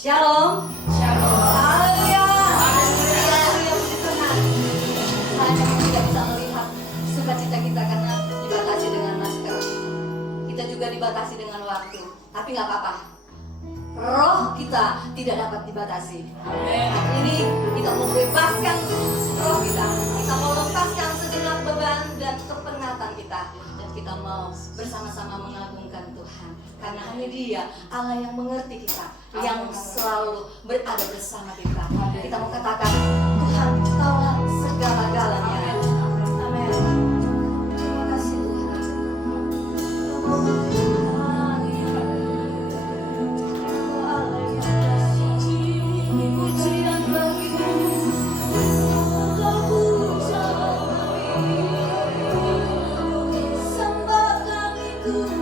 Shalom. Shalom. Haleluya. Haleluya, puji Tuhan. Saya tidak bisa melihat sukacita kita karena dibatasi dengan masker. Kita juga dibatasi dengan waktu. Tapi nggak apa-apa. Roh kita tidak dapat dibatasi. Amin. Hari ini kita mau bebaskan roh kita. Kita mau lepaskan segenap beban dan kepenatan kita. Dan kita mau bersama-sama mengagungkan Tuhan. Karena hanya Dia, Allah yang mengerti kita, yang selalu berada bersama kita. Kita mau katakan, Tuhan, Kaulah segala-galanya. Amin. Terima kasih Tuhan. Pujian bagimu, sembah kami Tuhan.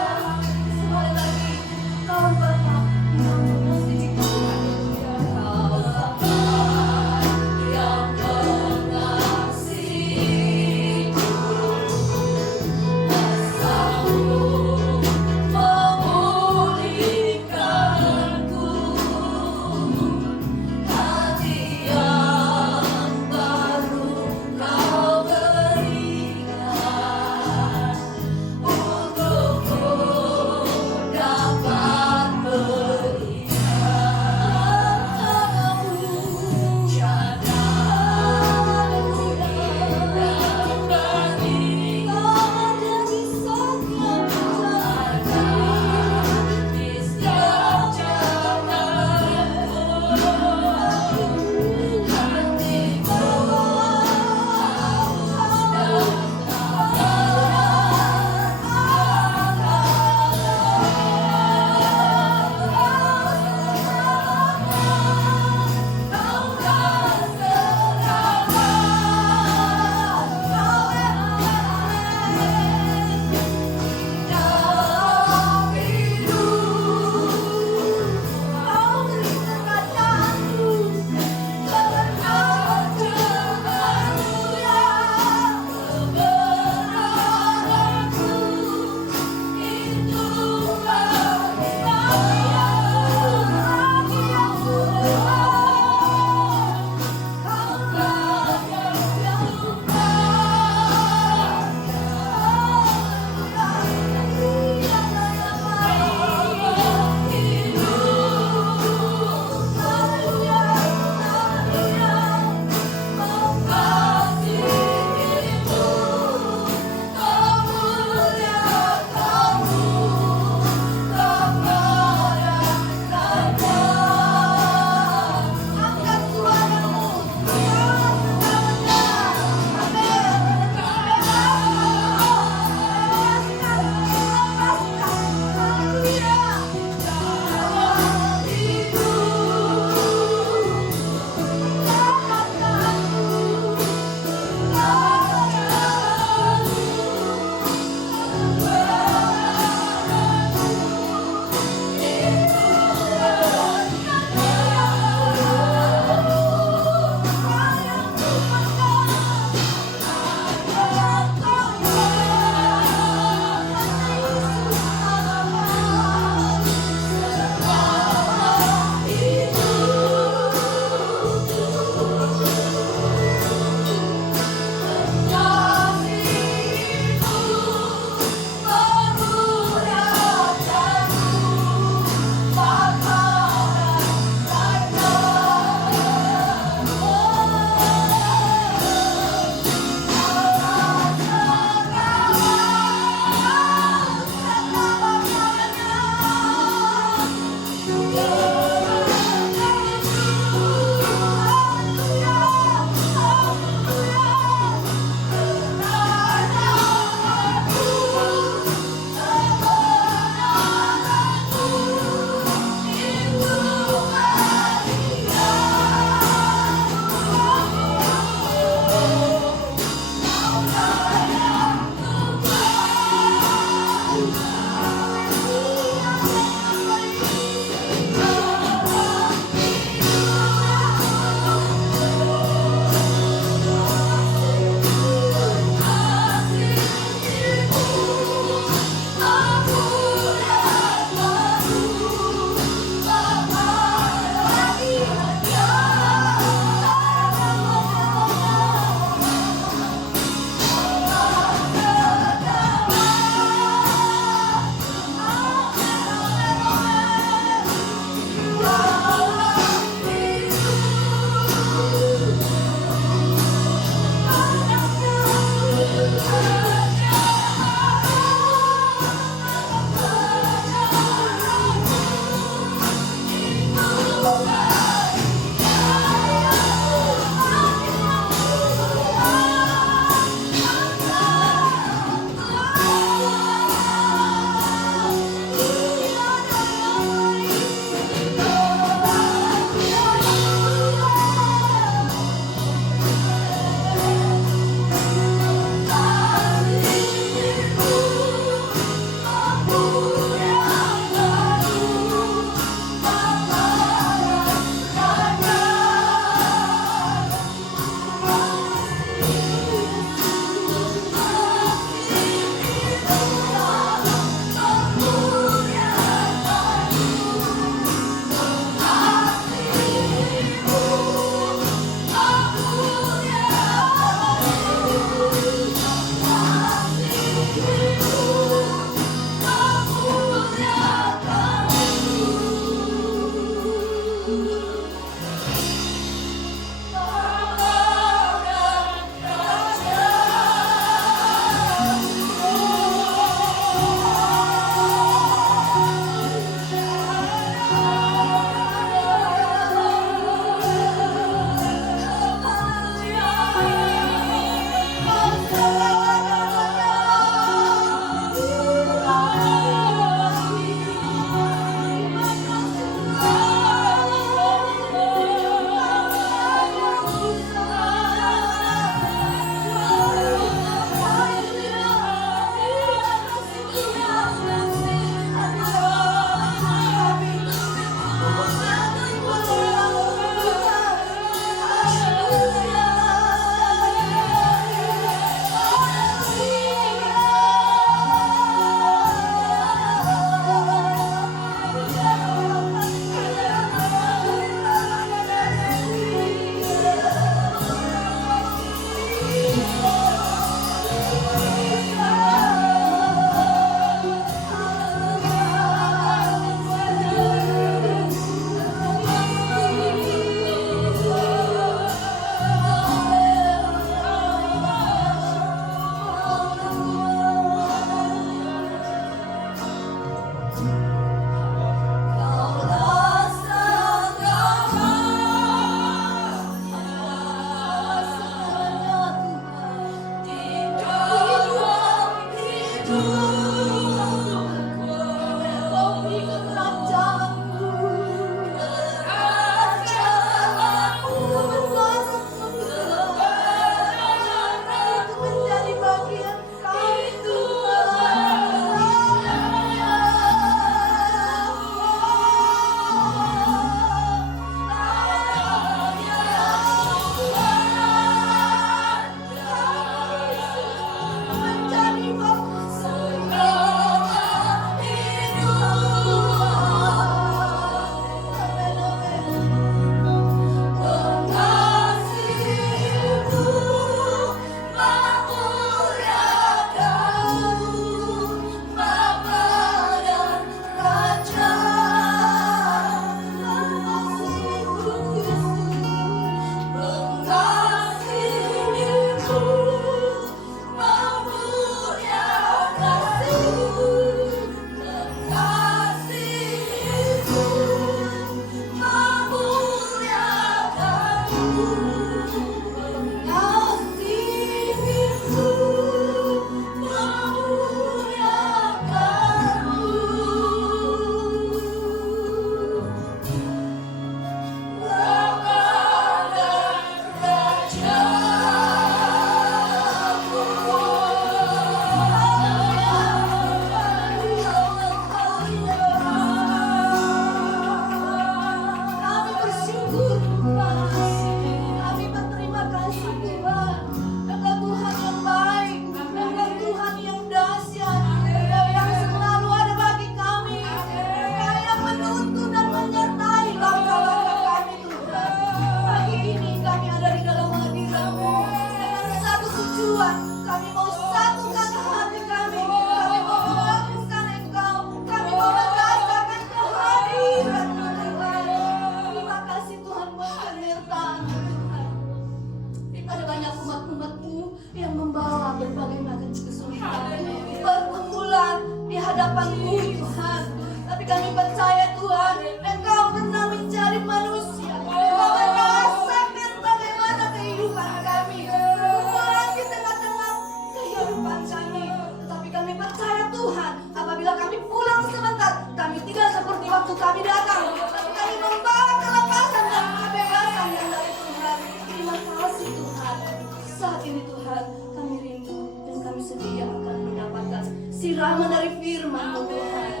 Siraman dari firman-Mu Tuhan.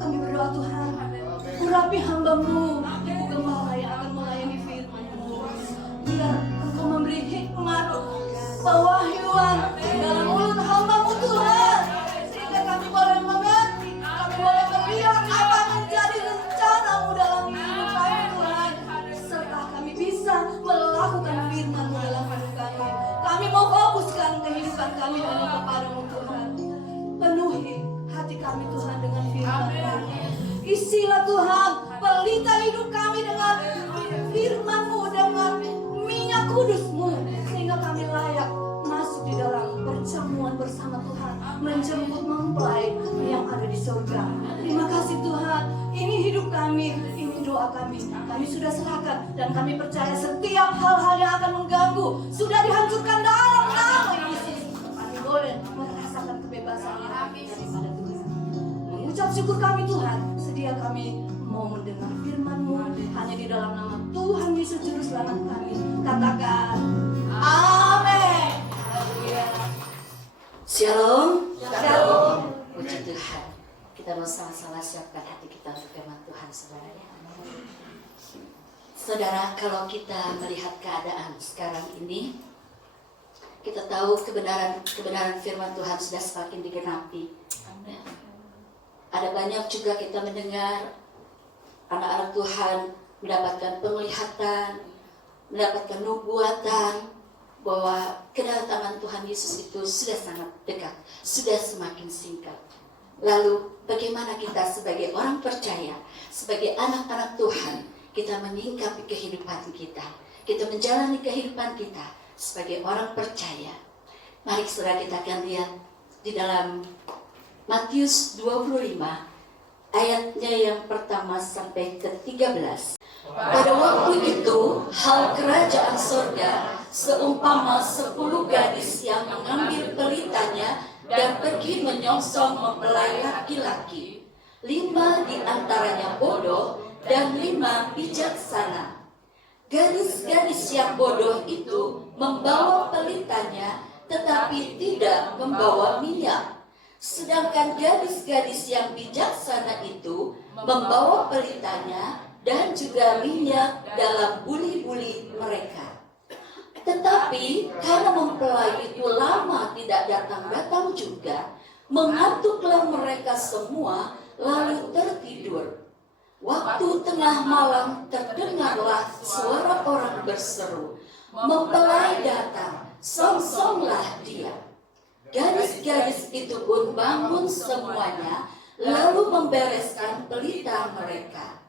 Kami berdoa Tuhan, urapi hamba-Mu, Ibu Gembala yang akan melayani firman-Mu. Biar Engkau memberi hikmat, pewahyuan dalam mulut hamba-Mu Tuhan, sehingga kami boleh mengerti, kami boleh melihat apa menjadi rencana-Mu dalam hidup kami Tuhan, serta kami bisa melakukan firman-Mu dalam hidup kami. Kami mau fokuskan kehidupan kami hanya kepada-Mu Tuhan. Penuhi hati kami Tuhan dengan firman-Mu. Isilah Tuhan pelita hidup kami dengan firman-Mu, dengan minyak kudus-Mu, sehingga kami layak masuk di dalam perjamuan bersama Tuhan, menjemput mempelai yang ada di surga. Terima kasih Tuhan, ini hidup kami, ini doa kami. Kami sudah serahkan dan kami percaya setiap hal-hal yang akan mengganggu sudah dihancurkan dalam nama Yesus. Kami boleh merasakan kebebasan yang daripada Tuhan. Mengucap syukur kami Tuhan, sedia kami mau mendengar firman-Mu hanya di dalam nama Tuhan Yesus Juru Selamat kami. Katakan amin. Shalom. Shalom. Puji Tuhan. Kita mau sama-sama siapkan hati kita untuk firman Tuhan, saudara. Saudara, kalau kita melihat keadaan sekarang ini, kita tahu kebenaran firman Tuhan sudah semakin digenapi. Ada banyak juga kita mendengar anak-anak Tuhan mendapatkan penglihatan, mendapatkan nubuatan, bahwa kedatangan Tuhan Yesus itu sudah sangat dekat, sudah semakin singkat. Lalu bagaimana kita sebagai orang percaya, sebagai anak-anak Tuhan, kita menyingkapi kehidupan kita, kita menjalani kehidupan kita sebagai orang percaya. Mari saudara kita akan lihat di dalam Matius 25 ayatnya yang pertama sampai ke-13. Pada waktu itu, hal kerajaan surga seumpama 10 gadis yang mengambil pelitanya dan pergi menyongsong mempelai laki-laki. 5 di antaranya bodoh dan 5 bijaksana. Gadis-gadis yang bodoh itu membawa pelitanya tetapi tidak membawa minyak. Sedangkan gadis-gadis yang bijaksana itu membawa pelitanya dan juga minyak dalam buli-buli mereka. Tetapi karena mempelai itu lama tidak datang-datang juga, mengantuklah mereka semua lalu tertidur. Waktu tengah malam terdengarlah suara orang berseru, "Mempelai datang, songsonglah dia." Gadis-gadis itu pun bangun semuanya, lalu membereskan pelita mereka.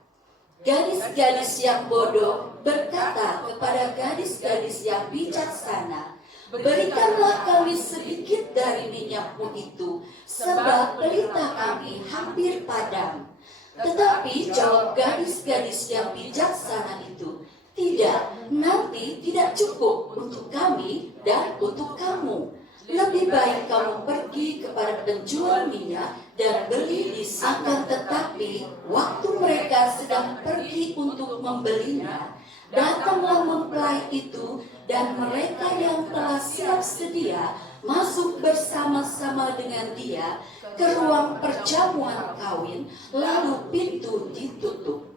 Gadis-gadis yang bodoh berkata kepada gadis-gadis yang bijaksana, "Berikanlah kami sedikit dari minyakmu itu, sebab pelita kami hampir padam." Tetapi jawab gadis-gadis yang bijaksana itu, "Tidak. tidak, nanti tidak cukup untuk kami dan untuk kamu. Lebih baik kamu pergi kepada penjual minyak dan beli di sini. Akan tetapi, waktu mereka sedang pergi untuk membelinya, datanglah mempelai itu, dan mereka yang telah siap sedia masuk bersama-sama dengan dia ke ruang perjamuan kawin, lalu pintu ditutup.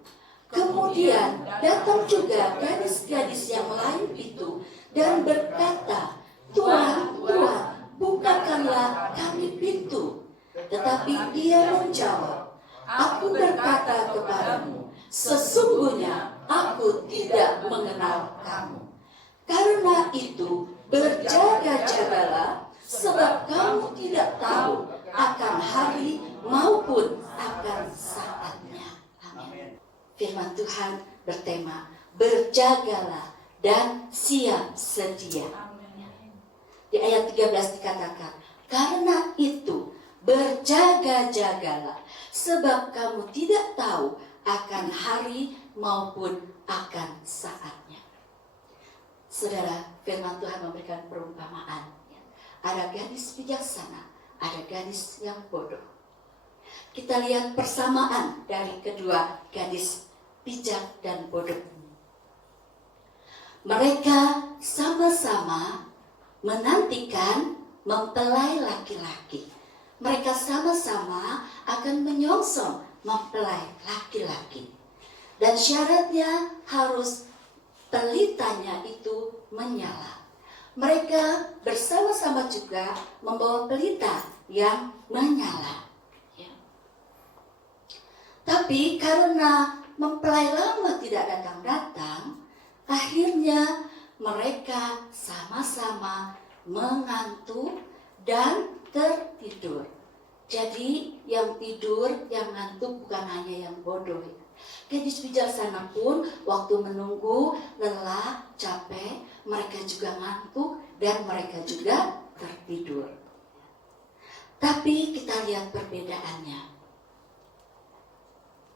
Kemudian datang juga gadis-gadis yang lain itu dan berkata, Tuhan, Tuhan, bukakanlah kami pintu. Tetapi dia menjawab, Aku berkata kepadamu, sesungguhnya aku tidak mengenal kamu. Karena itu berjaga-jagalah, sebab kamu tidak tahu akan hari maupun akan saatnya. Amin. Firman Tuhan bertema, berjagalah dan siap sedia. Di ayat 13 dikatakan, karena itu berjaga-jagalah, sebab kamu tidak tahu akan hari maupun akan saatnya. Saudara, firman Tuhan memberikan perumpamaan. Ada gadis bijaksana, ada gadis yang bodoh. Kita lihat persamaan dari kedua gadis bijak dan bodoh. Mereka sama-sama menantikan mempelai laki-laki. Mereka sama-sama akan menyongsong mempelai laki-laki. Dan syaratnya harus pelitanya itu menyala. Mereka bersama-sama juga membawa pelita yang menyala. Ya. Tapi karena mempelai lama tidak datang-datang, akhirnya mereka sama-sama mengantuk dan tertidur. Jadi yang tidur, yang ngantuk bukan hanya yang bodoh. Gadis bijaksana pun waktu menunggu, lelah, capek, mereka juga ngantuk dan mereka juga tertidur. Tapi kita lihat perbedaannya.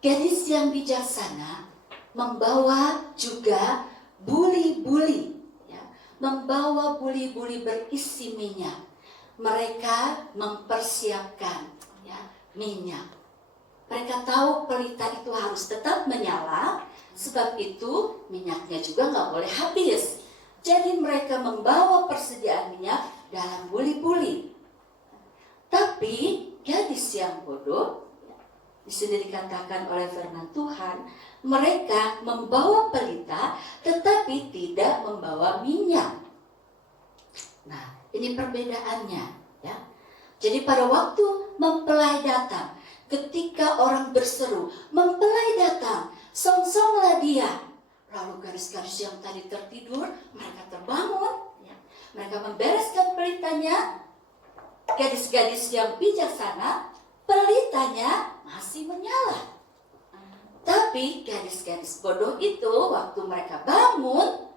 Gadis yang bijaksana membawa juga buli-buli, ya, membawa buli-buli berisi minyak. Mereka mempersiapkan, ya, minyak. Mereka tahu pelita itu harus tetap menyala, sebab itu minyaknya juga nggak boleh habis. Jadi mereka membawa persediaan minyak dalam buli-buli. Tapi gadis yang bodoh, di sini dikatakan oleh firman Tuhan, mereka membawa pelita tetapi tidak membawa minyak. Nah, ini perbedaannya, ya. Jadi pada waktu mempelai datang, ketika orang berseru, mempelai datang, songsonglah dia. Lalu gadis-gadis yang tadi tertidur, mereka terbangun, ya. Mereka membereskan pelitanya. Gadis-gadis yang bijaksana, pelitanya masih menyala. Tapi gadis-gadis bodoh itu waktu mereka bangun,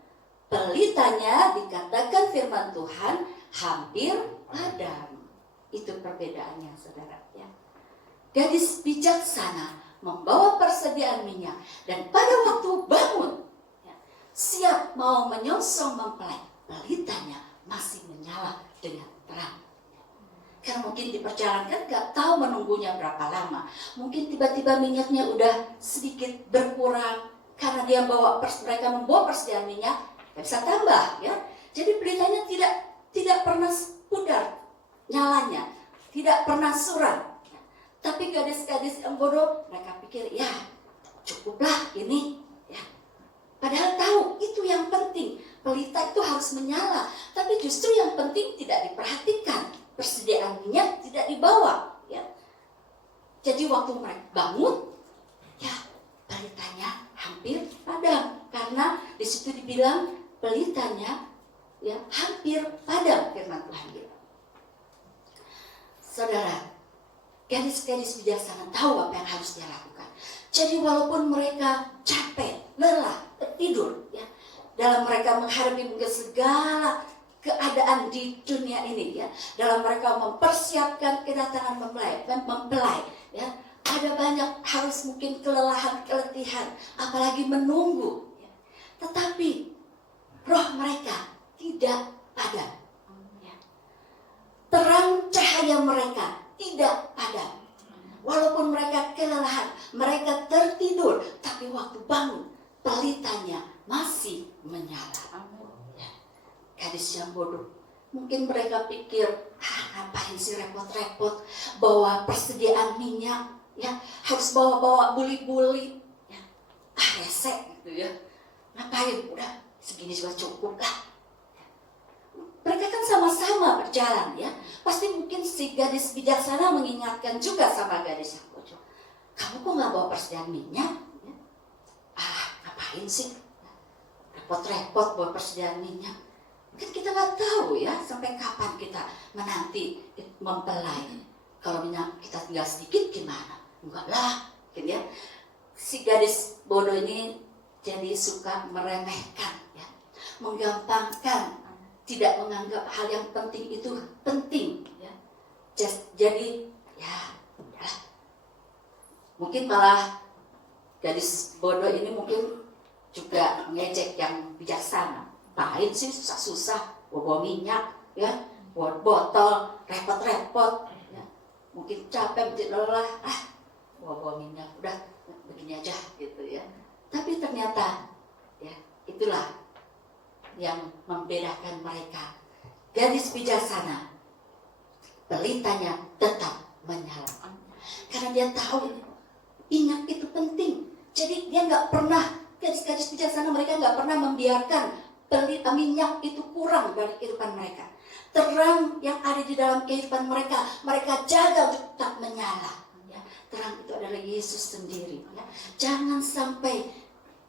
pelitanya dikatakan firman Tuhan hampir padam. Itu perbedaannya, saudara, ya. Gadis bijaksana membawa persediaan minyak dan pada waktu bangun, ya, siap mau menyongsong mempelai, pelitanya masih menyala dengan terang. Karena mungkin di perjalanan kan gak tahu menunggunya berapa lama. Mungkin tiba-tiba minyaknya udah sedikit berkurang karena dia mereka membawa persediaan minyak, gak bisa tambah, ya. Jadi pelitanya tidak pernah pudar nyalanya, tidak pernah suram. Tapi gadis-gadis yang bodoh, mereka pikir, ya cukuplah ini, ya. Padahal tahu itu yang penting, pelita itu harus menyala. Tapi justru yang penting tidak diperhatikan, persediaan minyak tidak dibawa, ya. Jadi waktu mereka bangun, ya pelitanya hampir padam karena di situ dibilang pelitanya, ya, hampir padam, firman Tuhan bilang. Saudara, gadis-gadis bijaksana tahu apa yang harus dia lakukan. Jadi walaupun mereka capek, lelah, tertidur, ya, dalam mereka menghadapi mungkin segala keadaan di dunia ini, ya, dalam mereka mempersiapkan kedatangan mempelai, ya, ada banyak harus mungkin kelelahan, keletihan, apalagi menunggu, ya. Tetapi tidak padam. Ya. Terang cahaya mereka tidak padam. Walaupun mereka kelelahan, mereka tertidur, tapi waktu bangun pelitanya masih menyala. Ya. Gadis yang bodoh, mungkin mereka pikir, ngapain sih repot-repot bawa persediaan minyak, ya harus bawa buli-buli, ya resek gitu ya. Ngapain, udah segini juga cukup lah. Mereka kan sama-sama berjalan ya. Pasti mungkin si gadis bijaksana mengingatkan juga sama gadis yang bodoh. Kamu kok gak bawa persediaan minyak? Ya. Ngapain sih? Repot-repot bawa persediaan minyak. Kan kita gak tahu ya sampai kapan kita menanti mempelai. Kalau minyak kita tinggal sedikit gimana? Enggak lah, gitu ya. Si gadis bodoh ini jadi suka meremehkan ya. Menggampangkan, tidak menganggap hal yang penting itu penting ya. Jadi ya mungkin malah gadis bodoh ini mungkin juga ngejek yang bijaksana. Ngapain sih susah-susah bawa minyak ya, bawa botol repot-repot ya. Mungkin capek, mungkin lelah, bawa minyak udah begini aja gitu ya. Tapi ternyata ya itulah yang membedakan mereka. Gadis bijaksana, pelitanya tetap menyala. Karena dia tahu minyak itu penting. Jadi dia nggak pernah, gadis-gadis bijaksana mereka nggak pernah membiarkan minyak itu kurang dari kehidupan mereka. Terang yang ada di dalam kehidupan mereka, mereka jaga untuk tetap menyala. Ya, terang itu adalah Yesus sendiri. Ya. Jangan sampai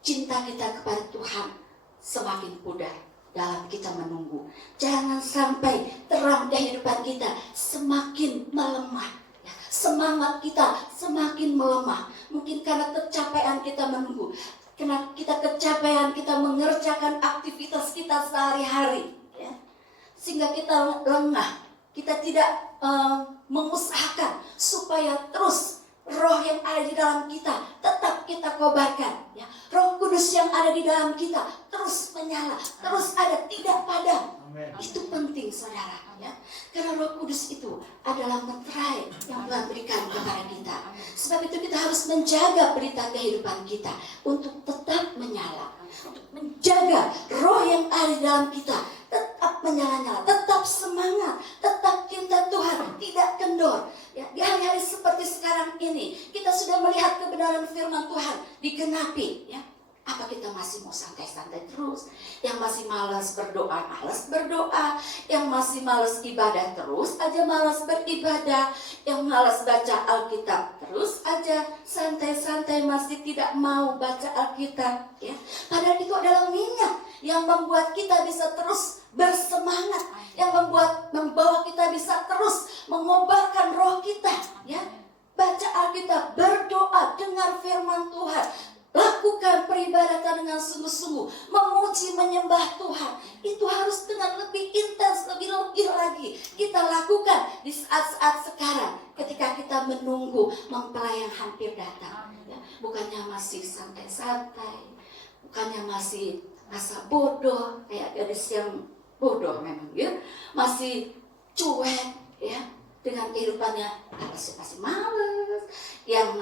cinta kita kepada Tuhan semakin pudar dalam kita menunggu. Jangan sampai terang kehidupan kita semakin melemah. Ya, semangat kita semakin melemah. Mungkin karena kecapean kita menunggu. Karena kita kecapean kita mengerjakan aktivitas kita sehari-hari. Ya. Sehingga kita lengah. Kita tidak mengusahakan supaya terus roh yang ada di dalam kita tetap kita kobarkan ya. Roh Kudus yang ada di dalam kita terus menyala, terus ada, tidak padam. Amen. Itu penting saudara ya. Karena Roh Kudus itu adalah meterai yang Tuhan berikan kepada kita. Sebab itu kita harus menjaga pelita kehidupan kita untuk tetap menyala, untuk menjaga roh yang ada di dalam kita tetap menyala-nyala, tetap semangat, tetap cinta Tuhan, tidak kendor. Ya, di hari-hari seperti sekarang ini, kita sudah melihat kebenaran firman Tuhan digenapi. Ya. Apa kita masih mau santai-santai terus? Yang masih malas berdoa, yang masih malas ibadah terus aja malas beribadah, yang malas baca Alkitab terus aja santai-santai masih tidak mau baca Alkitab. Ya. Padahal itu adalah minyak yang membuat kita bisa terus bersemangat, yang membawa kita bisa terus mengobarkan roh kita. Ya. Baca Alkitab, berdoa, dengar firman Tuhan. Lakukan peribadatan dengan sungguh-sungguh, memuji, menyembah Tuhan. Itu harus dengan lebih intens, lebih lagi kita lakukan di saat-saat sekarang ketika kita menunggu mempelai yang hampir datang. Ya, bukannya masih santai-santai, bukannya masih rasa bodoh, kayak gadis yang bodoh memang ya, masih cuek ya dengan kehidupannya, masih males, yang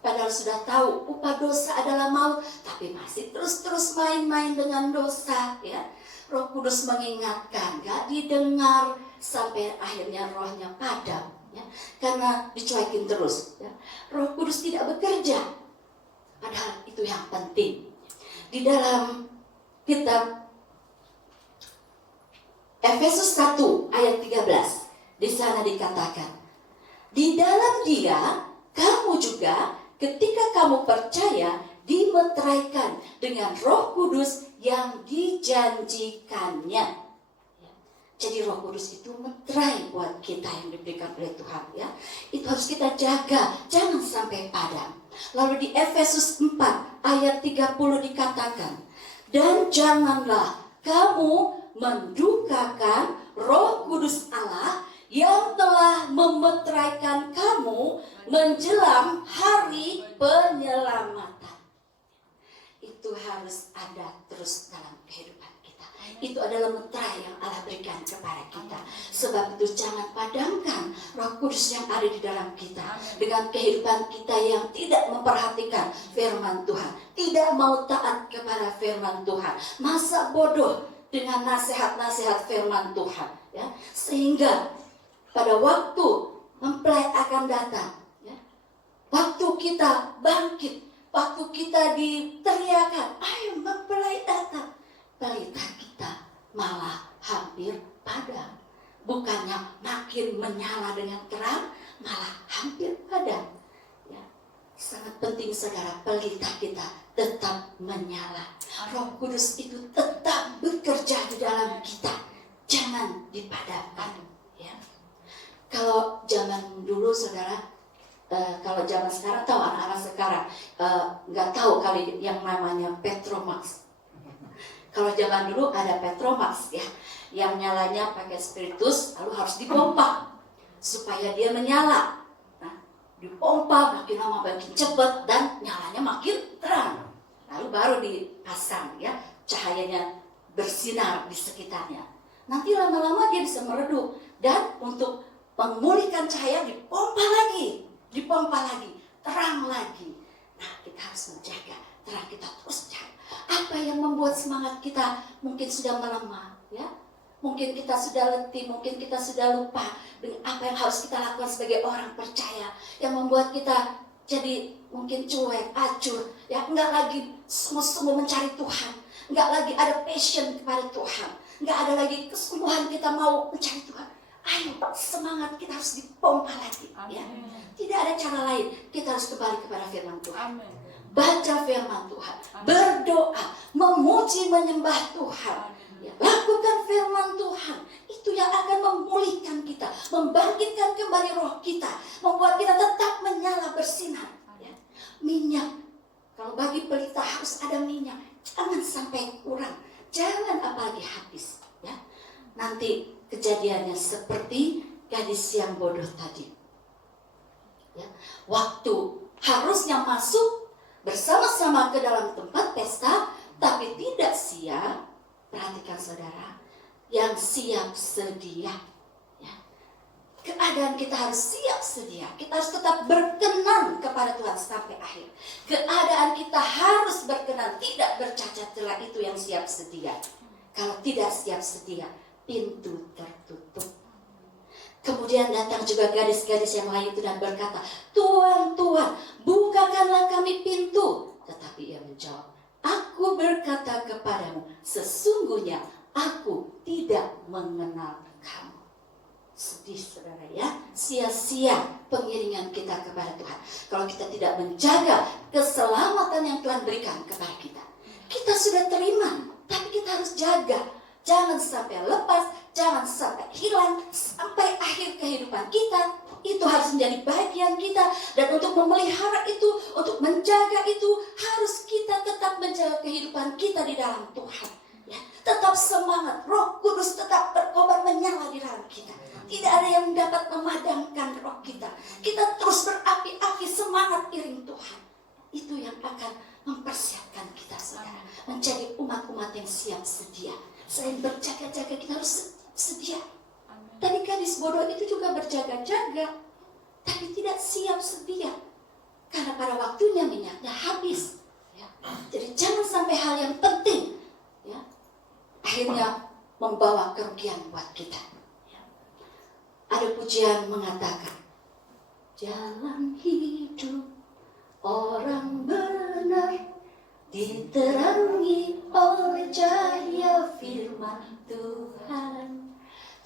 padahal sudah tahu upah dosa adalah maut, tapi masih terus main-main dengan dosa ya. Roh Kudus mengingatkan, gak didengar sampai akhirnya rohnya padam ya, karena dicuekin terus ya. Roh Kudus tidak bekerja, padahal itu yang penting. Di dalam kitab Efesus 1 ayat 13, di sana dikatakan, di dalam Dia kamu juga ketika kamu percaya dimeteraikan dengan Roh Kudus yang dijanjikannya. Ya. Jadi Roh Kudus itu meterai buat kita yang diberikan oleh Tuhan ya. Itu harus kita jaga, jangan sampai padam. Lalu di Efesus 4 ayat 30 dikatakan, dan janganlah kamu mendukakan Roh Kudus Allah yang telah memeteraikan kamu menjelang hari penyelamatan. Itu harus ada terus dalam kehidupan kita. Itu adalah mutiara yang Allah berikan kepada kita. Sebab itu jangan padamkan Roh Kudus yang ada di dalam kita dengan kehidupan kita yang tidak memperhatikan firman Tuhan, tidak mau taat kepada firman Tuhan, masa bodoh dengan nasihat-nasihat firman Tuhan, ya, sehingga pada waktu mempelai akan datang, ya, waktu kita bangkit, waktu kita diteriakan, ayo mempelai datang, pelita kita malah hampir padam. Bukannya makin menyala dengan terang, malah hampir padam. Ya, sangat penting saudara, pelita kita tetap menyala. Roh Kudus itu tetap bekerja di dalam kita, jangan dipadamkan. Ya. Kalau zaman dulu saudara, kalau zaman sekarang tahu anak-anak sekarang nggak tahu kali yang namanya Petromax. Kalau zaman dulu ada Petromax ya, yang nyalanya pakai spiritus, lalu harus dipompa supaya dia menyala. Nah, dipompa makin lama makin cepat dan nyalanya makin terang. Lalu baru dipasang ya, cahayanya bersinar di sekitarnya. Nanti lama-lama dia bisa meredup dan untuk memulihkan cahaya dipompa lagi, terang lagi. Nah, kita harus menjaga terang kita terus jaga. Apa yang membuat semangat kita mungkin sudah melemah, ya? Mungkin kita sudah letih, mungkin kita sudah lupa dengan apa yang harus kita lakukan sebagai orang percaya, yang membuat kita jadi mungkin cuek, acur, ya, enggak lagi sungguh-sungguh mencari Tuhan, enggak lagi ada passion kepada Tuhan, enggak ada lagi kesungguhan kita mau mencari Tuhan. Ayo, semangat kita harus dipompa lagi, ya. Tidak ada cara lain, kita harus kembali kepada firman Tuhan. Baca firman Tuhan, berdoa, memuji, menyembah Tuhan. Ya, lakukan firman Tuhan, itu yang akan memulihkan kita, membangkitkan kembali roh kita, membuat kita tetap menyala bersinar. Ya. Minyak, kalau bagi pelita harus ada minyak, jangan sampai kurang, jangan apalagi habis. Ya. Nanti kejadiannya seperti gadis yang bodoh tadi. Ya. Waktu harusnya masuk bersama-sama ke dalam tempat pesta, tapi tidak siap. Perhatikan saudara, yang siap sedia. Ya. Keadaan kita harus siap sedia. Kita harus tetap berkenan kepada Tuhan sampai akhir. Keadaan kita harus berkenan, tidak bercacat celah, itu yang siap sedia. Kalau tidak siap sedia, pintu tertutup. Kemudian datang juga gadis-gadis yang lain itu dan berkata, Tuhan, Tuhan, bukakanlah kami pintu. Tetapi ia menjawab, aku berkata kepadamu, sesungguhnya aku tidak mengenal kamu. Sedih saudara ya, sia-sia pengiringan kita kepada Tuhan. Kalau kita tidak menjaga keselamatan yang Tuhan berikan kepada kita. Kita sudah terima, tapi kita harus jaga. Jangan sampai lepas, jangan sampai hilang, sampai akhir kehidupan kita. Itu harus menjadi bagian kita. Dan untuk memelihara itu, untuk menjaga itu, harus kita tetap menjaga kehidupan kita di dalam Tuhan. Ya, tetap semangat, Roh Kudus tetap berkobar menyala di dalam kita. Tidak ada yang dapat memadamkan roh kita. Kita terus berapi-api semangat iring Tuhan. Itu yang akan mempersiapkan kita saudara, menjadi umat-umat yang siap sedia. Selain berjaga-jaga, kita harus sedia. Tadi gadis bodoh itu juga berjaga-jaga, tapi tidak siap sedia. Karena pada waktunya minyaknya habis. Ya. Jadi jangan sampai hal yang penting, ya, akhirnya membawa kerugian buat kita. Ya. Ada pujian mengatakan, jalan hidup orang benar diterangi oleh cahaya firman Tuhan.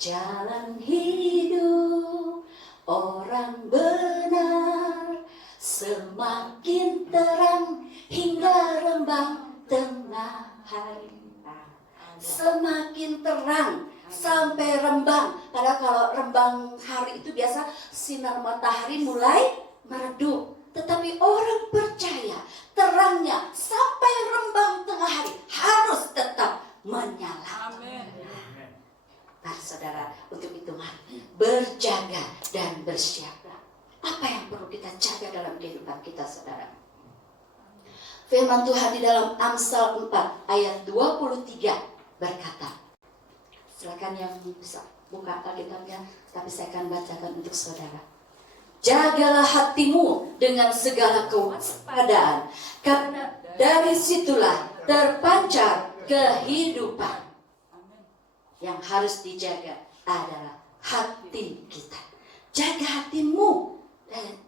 Jalan hidup orang benar semakin terang hingga rembang tengah hari. Semakin terang sampai rembang. Padahal kalau rembang hari itu biasa sinar matahari mulai meredup. Tetapi orang percaya terangnya sampai rembang tengah hari harus tetap menyala. Amin. Nah saudara, untuk itu mari berjaga dan bersiaplah. Apa yang perlu kita jaga dalam kehidupan kita saudara? Firman Tuhan di dalam Amsal 4 ayat 23 berkata, Silakan yang bisa buka Alkitabnya, tapi saya akan bacakan untuk saudara. Jagalah hatimu dengan segala kewaspadaan, karena dari situlah terpancar kehidupan. Yang harus dijaga adalah hati kita. Jaga hatimu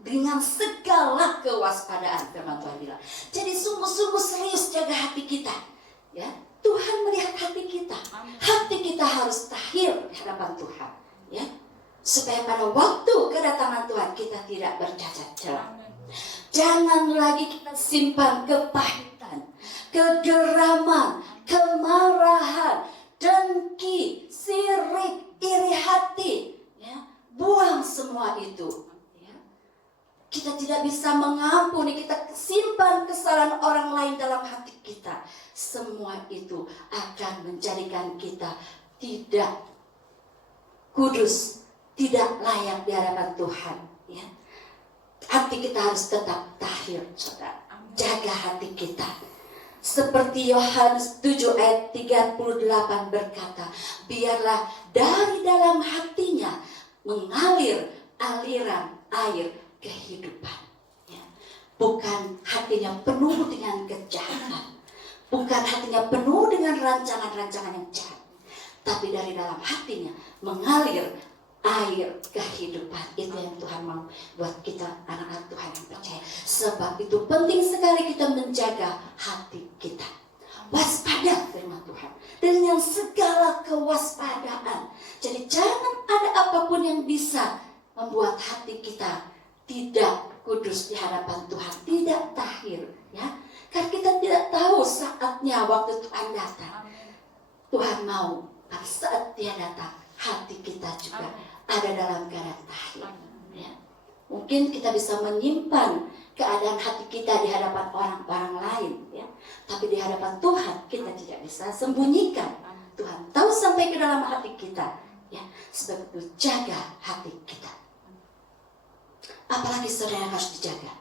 dengan segala kewaspadaan, firman Tuhan bilang. Jadi sungguh-sungguh serius jaga hati kita. Ya, Tuhan melihat hati kita. Hati kita harus tahir di hadapan Tuhan. Ya, supaya pada waktu kedatangan Tuhan kita tidak bercacat celah. Jangan lagi kita simpan kepahitan, kegeraman, kemarahan, dengki, sirik, iri hati. Ya, buang semua itu. Ya. Kita tidak bisa mengampuni, kita simpan kesalahan orang lain dalam hati kita. Semua itu akan menjadikan kita tidak kudus, tidak layak di hadapan Tuhan. Ya. Hati kita harus tetap tahir, saudara. Jaga hati kita. Seperti Yohanes 7 ayat 38 berkata, biarlah dari dalam hatinya mengalir aliran air kehidupan. Ya. Bukan hatinya penuh dengan kejahatan. Bukan hatinya penuh dengan rancangan-rancangan yang jahat. Tapi dari dalam hatinya mengalir air kehidupan. Itu yang Tuhan mau buat kita anak-anak Tuhan yang percaya. Sebab itu penting sekali kita menjaga hati kita. Waspada firman Tuhan dengan segala kewaspadaan. Jadi jangan ada apapun yang bisa membuat hati kita tidak kudus di hadapan Tuhan, tidak tahir, ya. Karena kita tidak tahu saatnya waktu Tuhan datang. Tuhan mau pada saat Dia datang, hati kita juga ada dalam keadaan tahir. Ya. Mungkin kita bisa menyimpan keadaan hati kita di hadapan orang-orang lain, ya. Tapi di hadapan Tuhan kita tidak bisa sembunyikan. Tuhan tahu sampai ke dalam hati kita, ya. Sebab itu jaga hati kita. Apalagi saudara yang harus dijaga.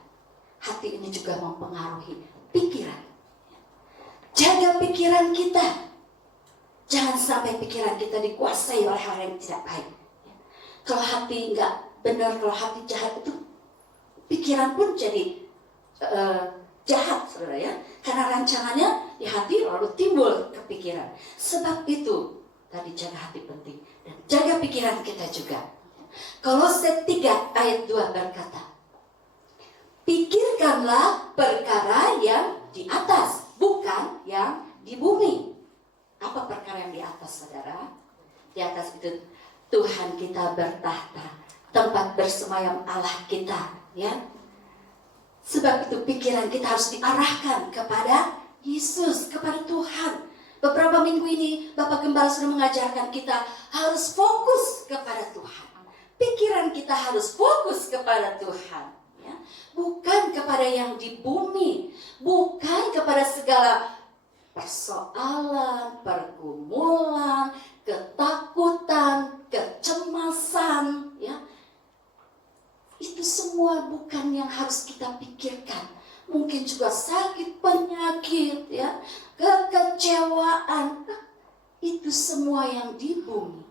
Hati ini juga mempengaruhi pikiran. Jaga pikiran kita. Jangan sampai pikiran kita dikuasai oleh hal yang tidak baik. Kalau hati nggak benar, kalau hati jahat itu pikiran pun jadi jahat, saudara, ya. Karena rancangannya di hati lalu timbul kepikiran. Sebab itu tadi jaga hati penting dan jaga pikiran kita juga. Kolose 3 ayat 2 berkata, pikirkanlah perkara yang di atas, bukan yang di bumi. Apa perkara yang di atas, saudara? Di atas itu Tuhan kita bertahta, tempat bersemayam Allah kita, ya. Sebab itu pikiran kita harus diarahkan kepada Yesus, kepada Tuhan. Beberapa minggu ini Bapak Gembala sudah mengajarkan kita harus fokus kepada Tuhan. Pikiran kita harus fokus kepada Tuhan, ya. Bukan kepada yang di bumi, bukan kepada segala persoalan, pergumulan, ketakutan, kecemasan, ya. Itu semua bukan yang harus kita pikirkan. Mungkin juga sakit, penyakit, ya, kekecewaan. Itu semua yang di bumi.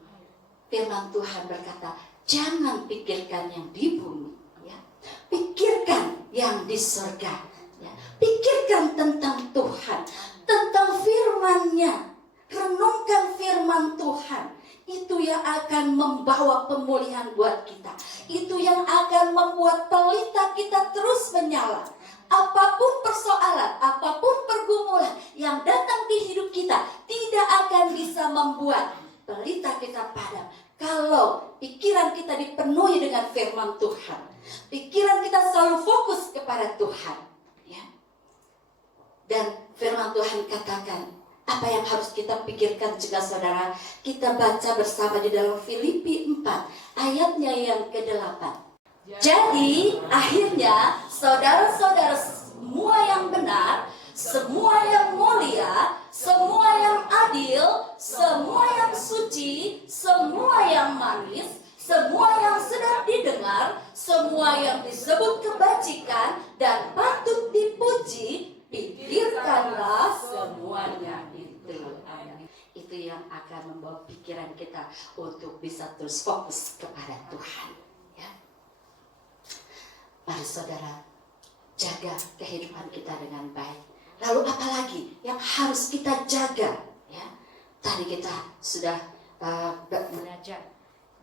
Firman Tuhan berkata, jangan pikirkan yang di bumi, ya. Pikirkan yang di surga, ya. Pikirkan tentang Tuhan, tentang firman-Nya. Renungkan firman Tuhan. Itu yang akan membawa pemulihan buat kita. Itu yang akan membuat pelita kita terus menyala. Apapun persoalan, apapun pergumulan yang datang di hidup kita tidak akan bisa membuat pelita kita padam. Kalau pikiran kita dipenuhi dengan firman Tuhan, pikiran kita selalu fokus kepada Tuhan, ya. Dan firman Tuhan katakan, apa yang harus kita pikirkan juga, saudara? Kita baca bersama di dalam Filipi 4 ayatnya yang ke-8. Jadi akhirnya saudara-saudara, semua yang benar, semua yang mulia, semua yang adil, semua yang suci, semua yang manis, semua yang sedap didengar, semua yang disebut kebajikan dan patut dipuji, pikirkanlah semuanya itu. Itu yang akan membawa pikiran kita untuk bisa terus fokus kepada Tuhan. Ya. Mari saudara, jaga kehidupan kita dengan baik. Lalu apalagi yang harus kita jaga? Ya. Tadi kita sudah belajar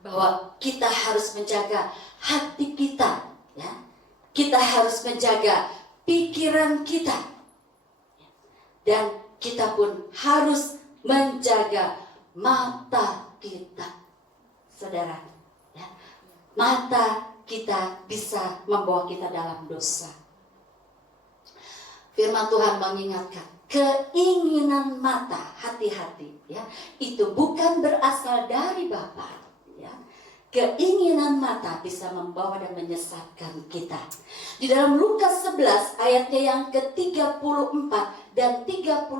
bahwa kita harus menjaga hati kita. Ya. Kita harus menjaga pikiran kita. Dan kita pun harus menjaga mata kita. Saudara, ya, mata kita bisa membawa kita dalam dosa. Firman Tuhan mengingatkan, keinginan mata, hati-hati, ya, itu bukan berasal dari Bapa. Ya. Keinginan mata bisa membawa dan menyesatkan kita. Di dalam Lukas 11 ayatnya yang ke-34 dan 35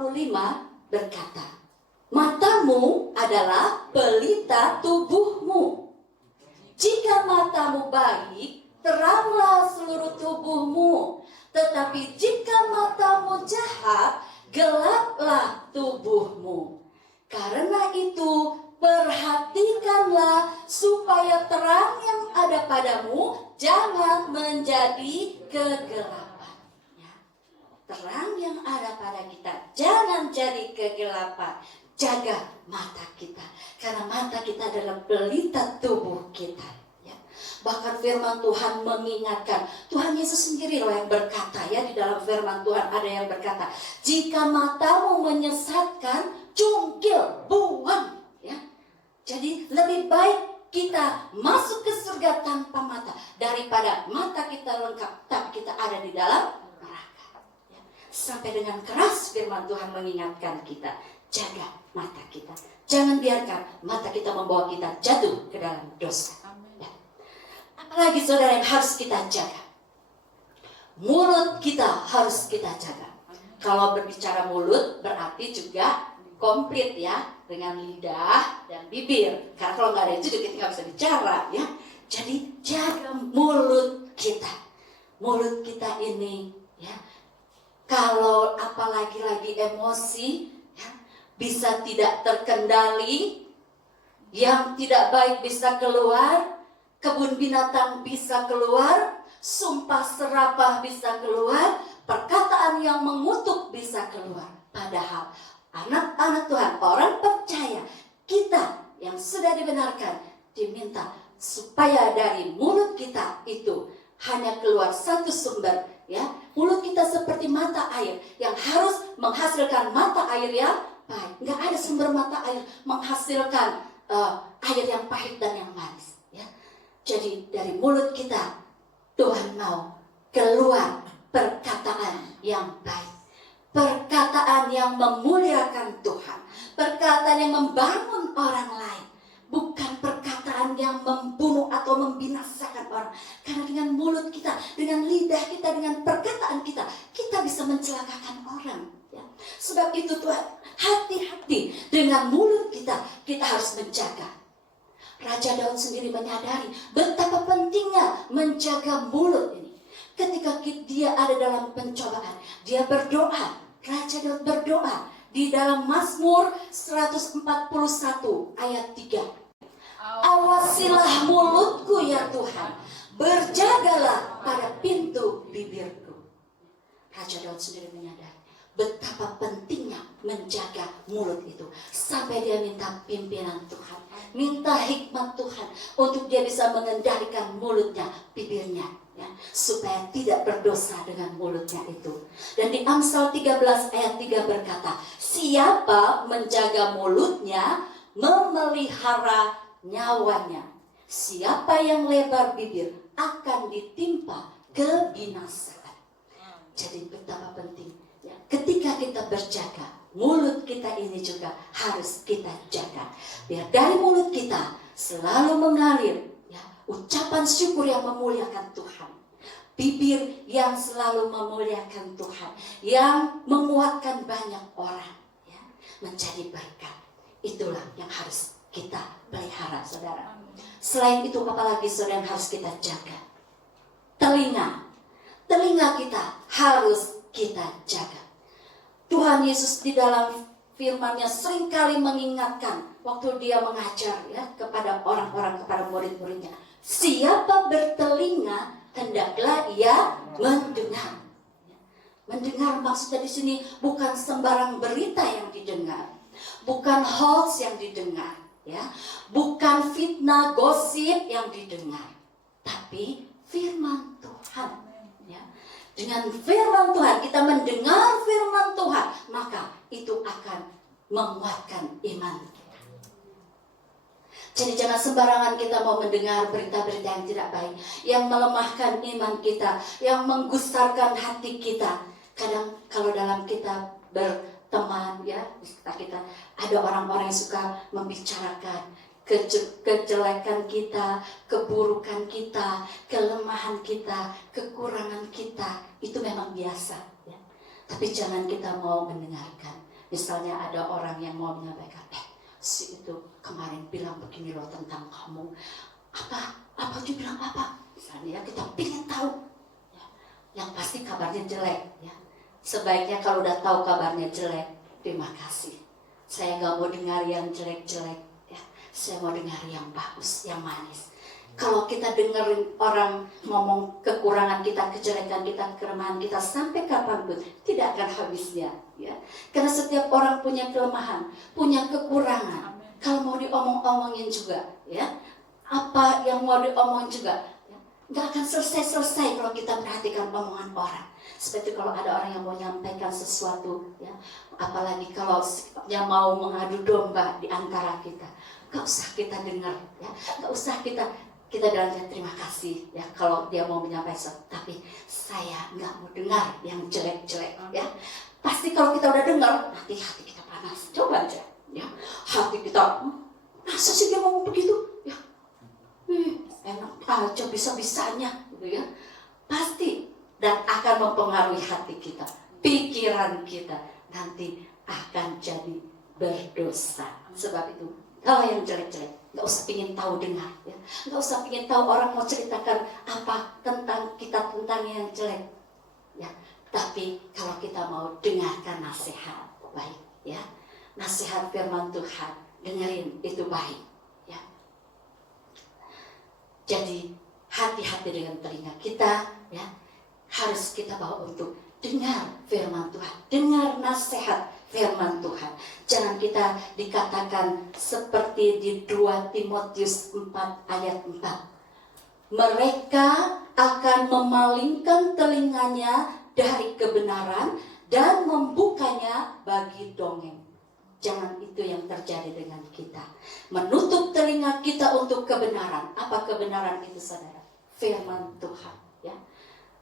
berkata, matamu adalah pelita tubuhmu. Jika matamu baik, teranglah seluruh tubuhmu. Tetapi jika matamu jahat, gelaplah tubuhmu. Karena itu, perhatikanlah supaya terang yang ada padamu jangan menjadi kegelapan. Ya. Terang yang ada pada kita jangan jadi kegelapan. Jaga mata kita, karena mata kita adalah pelita tubuh kita. Ya. Bahkan firman Tuhan mengingatkan, Tuhan Yesus sendiri loh yang berkata, ya, di dalam firman Tuhan ada yang berkata, jika matamu menyesatkan, cungkil, buang. Jadi lebih baik kita masuk ke surga tanpa mata daripada mata kita lengkap tapi kita ada di dalam neraka. Ya. Sampai dengan keras firman Tuhan mengingatkan kita, jaga mata kita. Jangan biarkan mata kita membawa kita jatuh ke dalam dosa. Ya. Apalagi saudara yang harus kita jaga. Mulut kita harus kita jaga. Kalau berbicara mulut berarti juga komplit, ya, dengan lidah dan bibir. Karena kalau nggak ada itu kita nggak bisa bicara, ya. Jadi jaga mulut kita. Mulut kita ini, ya, kalau apalagi lagi emosi, ya, bisa tidak terkendali, yang tidak baik bisa keluar, kebun binatang bisa keluar, sumpah serapah bisa keluar, perkataan yang mengutuk bisa keluar. Padahal anak-anak Tuhan, orang percaya, kita yang sudah dibenarkan, diminta supaya dari mulut kita itu hanya keluar satu sumber, ya. Mulut kita seperti mata air yang harus menghasilkan mata air yang baik. Nggak ada sumber mata air menghasilkan air yang pahit dan yang manis, ya. Jadi dari mulut kita Tuhan mau keluar perkataan yang baik, perkataan yang memuliakan Tuhan, perkataan yang membangun orang lain, bukan perkataan yang membunuh atau membinasakan orang. Karena dengan mulut kita, dengan lidah kita, dengan perkataan kita, kita bisa mencelakakan orang. Ya. Sebab itu Tuhan, hati-hati dengan mulut kita, kita harus menjaga. Raja Daud sendiri menyadari betapa pentingnya menjaga mulut ini. Ketika dia ada dalam pencobaan, dia berdoa. Raja Daud berdoa di dalam Mazmur 141 ayat 3. Awasilah mulutku ya Tuhan, berjagalah pada pintu bibirku. Raja Daud sendiri menyadari betapa pentingnya menjaga mulut itu. Sampai dia minta pimpinan Tuhan, minta hikmat Tuhan untuk dia bisa mengendalikan mulutnya, bibirnya, ya, supaya tidak berdosa dengan mulutnya itu. Dan di Amsal 13 ayat 3 berkata, siapa menjaga mulutnya memelihara nyawanya. Siapa yang lebar bibir akan ditimpa kebinasaan. Jadi betapa penting, ya, ketika kita berjaga, mulut kita ini juga harus kita jaga. Biar dari mulut kita selalu mengalir, ya, ucapan syukur yang memuliakan Tuhan. Bibir yang selalu memuliakan Tuhan, yang menguatkan banyak orang, ya, menjadi berkat. Itulah yang harus kita pelihara, saudara. Selain itu, apalagi saudara yang harus kita jaga? Telinga kita harus kita jaga. Tuhan Yesus di dalam firman-Nya seringkali mengingatkan waktu dia mengajar ya kepada orang-orang, kepada murid-muridnya. Siapa bertelinga hendaklah ia mendengar. Mendengar maksudnya di sini bukan sembarang berita yang didengar, bukan hoax yang didengar, ya, bukan fitnah gosip yang didengar, tapi firman Tuhan. Ya. Dengan firman Tuhan, kita mendengar firman Tuhan, maka itu akan menguatkan iman kita. Jadi jangan sembarangan kita mau mendengar berita-berita yang tidak baik, yang melemahkan iman kita, yang menggusarkan hati kita. Kadang kalau dalam kita berteman, ya, kita ada orang-orang yang suka membicarakan kejelekan kita, keburukan kita, kelemahan kita, kekurangan kita. Itu memang biasa, ya. Tapi jangan kita mau mendengarkan. Misalnya ada orang yang mau menyampaikan, si itu kemarin bilang begini loh tentang kamu. Apa dia bilang apa? Misalnya ya, kita ingin tahu, ya. Yang pasti kabarnya jelek, ya. Sebaiknya kalau udah tahu kabarnya jelek, terima kasih. Saya gak mau dengar yang jelek-jelek, ya. Saya mau dengar yang bagus, yang manis. Kalau kita dengerin orang ngomong kekurangan kita, kejelekan kita, kelemahan kita, sampai kapanpun tidak akan habisnya, ya. Karena setiap orang punya kelemahan, punya kekurangan. Kalau mau diomong-omongin juga, ya, apa yang mau diomongin juga, ya, nggak akan selesai-selesai kalau kita perhatikan omongan orang. Seperti kalau ada orang yang mau menyampaikan sesuatu, ya, apalagi kalau yang mau mengadu domba di antara kita, nggak usah kita dengar, ya, nggak usah kita bilang terima kasih, ya, kalau dia mau menyampaikan sesuatu, tapi saya nggak mau dengar yang jelek-jelek, ya. Pasti kalau kita udah dengar, nanti hati kita panas. Coba aja, ya, hati kita, masa sih dia ngomong begitu, ya, enak aja bisa-bisanya, gitu ya. Pasti dan akan mempengaruhi hati kita, pikiran kita, nanti akan jadi berdosa. Sebab itu, kalau yang jelek-jelek, nggak usah pingin tahu dengar, ya. Nggak usah pingin tahu orang mau ceritakan apa tentang kita, tentang yang jelek, ya. Tapi kalau kita mau dengarkan nasihat, baik, ya, nasihat firman Tuhan, dengerin itu baik, ya. Jadi hati-hati dengan telinga kita, ya. Harus kita bawa untuk dengar firman Tuhan, dengar nasihat firman Tuhan. Jangan kita dikatakan seperti di 2 Timotius 4 ayat 4. Mereka akan memalingkan telinganya dari kebenaran dan membukanya bagi dongeng. Jangan itu yang terjadi dengan kita. Menutup telinga kita untuk kebenaran. Apa kebenaran itu, saudara? Firman Tuhan, ya.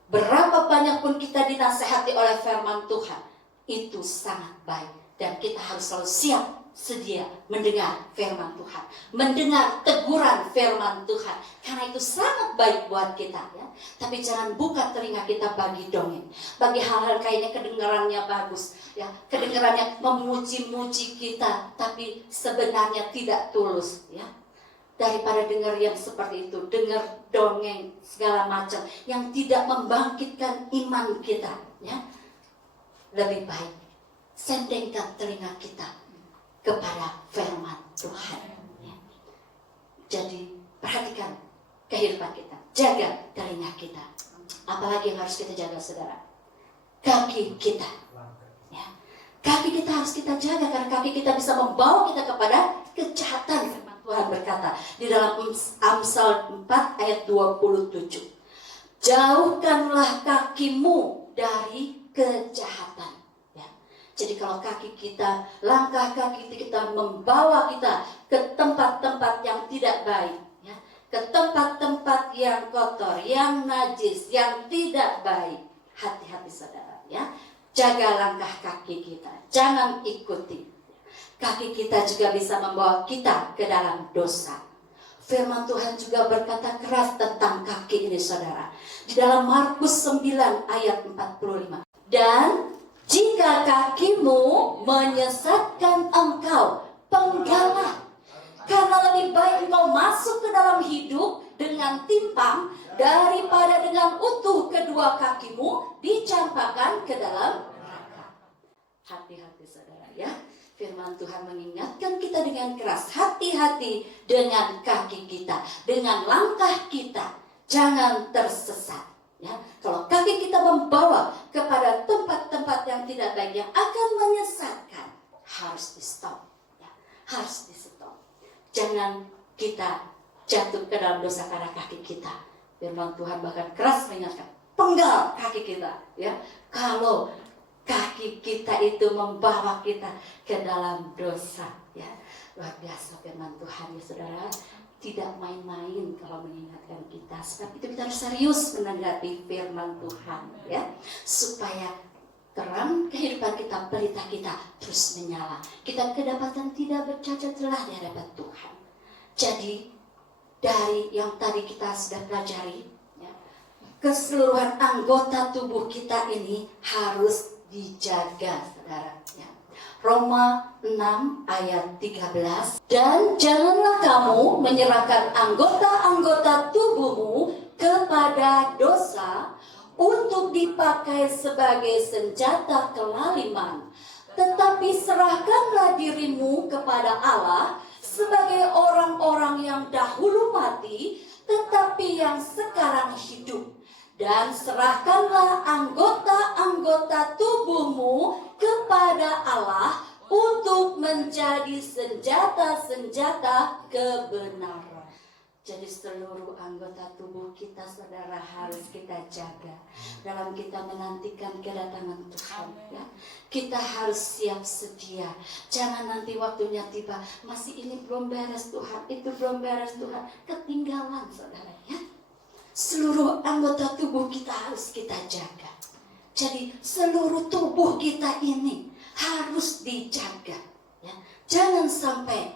Berapa banyak pun kita dinasehati oleh firman Tuhan, itu sangat baik. Dan kita harus selalu siap, sedia mendengar firman Tuhan, mendengar teguran firman Tuhan, karena itu sangat baik buat kita, ya. Tapi jangan buka telinga kita bagi dongeng, bagi hal-hal kayaknya kedengarannya bagus, ya, kedengarannya memuji-muji kita, tapi sebenarnya tidak tulus, ya. Daripada dengar yang seperti itu, dengar dongeng segala macam yang tidak membangkitkan iman kita, ya. Lebih baik sendengkan telinga kita kepada firman Tuhan, ya. Jadi perhatikan kehidupan kita, jaga telinga kita. Apalagi yang harus kita jaga, saudara? Kaki kita, ya. Kaki kita harus kita jaga, karena kaki kita bisa membawa kita kepada kejahatan. Tuhan berkata di dalam Amsal 4 ayat 27, jauhkanlah kakimu dari kejahatan, ya. Jadi kalau kaki kita, langkah kaki kita membawa kita ke tempat-tempat yang tidak baik, ya, ke tempat-tempat yang kotor, yang najis, yang tidak baik, hati-hati, saudara, ya. Jaga langkah kaki kita, jangan ikuti. Kaki kita juga bisa membawa kita ke dalam dosa. Firman Tuhan juga berkata keras tentang kaki ini, saudara. Di dalam Markus 9 ayat 45. Dan jika kakimu menyesatkan engkau, penggalah. Karena lebih baik engkau masuk ke dalam hidup dengan timpang daripada dengan utuh kedua kakimu dicampakkan ke dalam neraka. Hati-hati, saudara, ya. Firman dengan keras. Hati-hati dengan kaki kita, dengan langkah kita. Jangan tersesat. Ya, kalau kaki kita membawa kepada tempat-tempat yang tidak baik, yang akan menyesatkan, harus di stop. Ya, harus di stop. Jangan kita jatuh ke dalam dosa karena kaki kita. Firman Tuhan bahkan keras mengingatkan, penggal kaki kita. Ya, kalau kaki kita itu membawa kita ke dalam dosa. Ya, luar biasa firman Tuhan ya saudara. Tidak main-main kalau mengingatkan kita. Sebab itu kita harus serius menanggapi firman Tuhan ya, supaya terang kehidupan kita, pelita kita terus menyala. Kita kedapatan tidak bercacat celah di hadapan Tuhan. Jadi dari yang tadi kita sudah pelajari ya, keseluruhan anggota tubuh kita ini harus dijaga saudara ya. Roma 6 ayat 13. Dan janganlah kamu menyerahkan anggota-anggota tubuhmu kepada dosa untuk dipakai sebagai senjata kelaliman, tetapi serahkanlah dirimu kepada Allah sebagai orang-orang yang dahulu mati tetapi yang sekarang hidup. Dan serahkanlah anggota-anggota tubuhmu kepada Allah untuk menjadi senjata-senjata kebenaran. Jadi seluruh anggota tubuh kita saudara harus kita jaga dalam kita menantikan kedatangan Tuhan ya. Kita harus siap sedia. Jangan nanti waktunya tiba, masih ini belum beres Tuhan, itu belum beres Tuhan, ketinggalan saudara ya. Seluruh anggota tubuh kita harus kita jaga. Jadi seluruh tubuh kita ini harus dijaga ya. Jangan sampai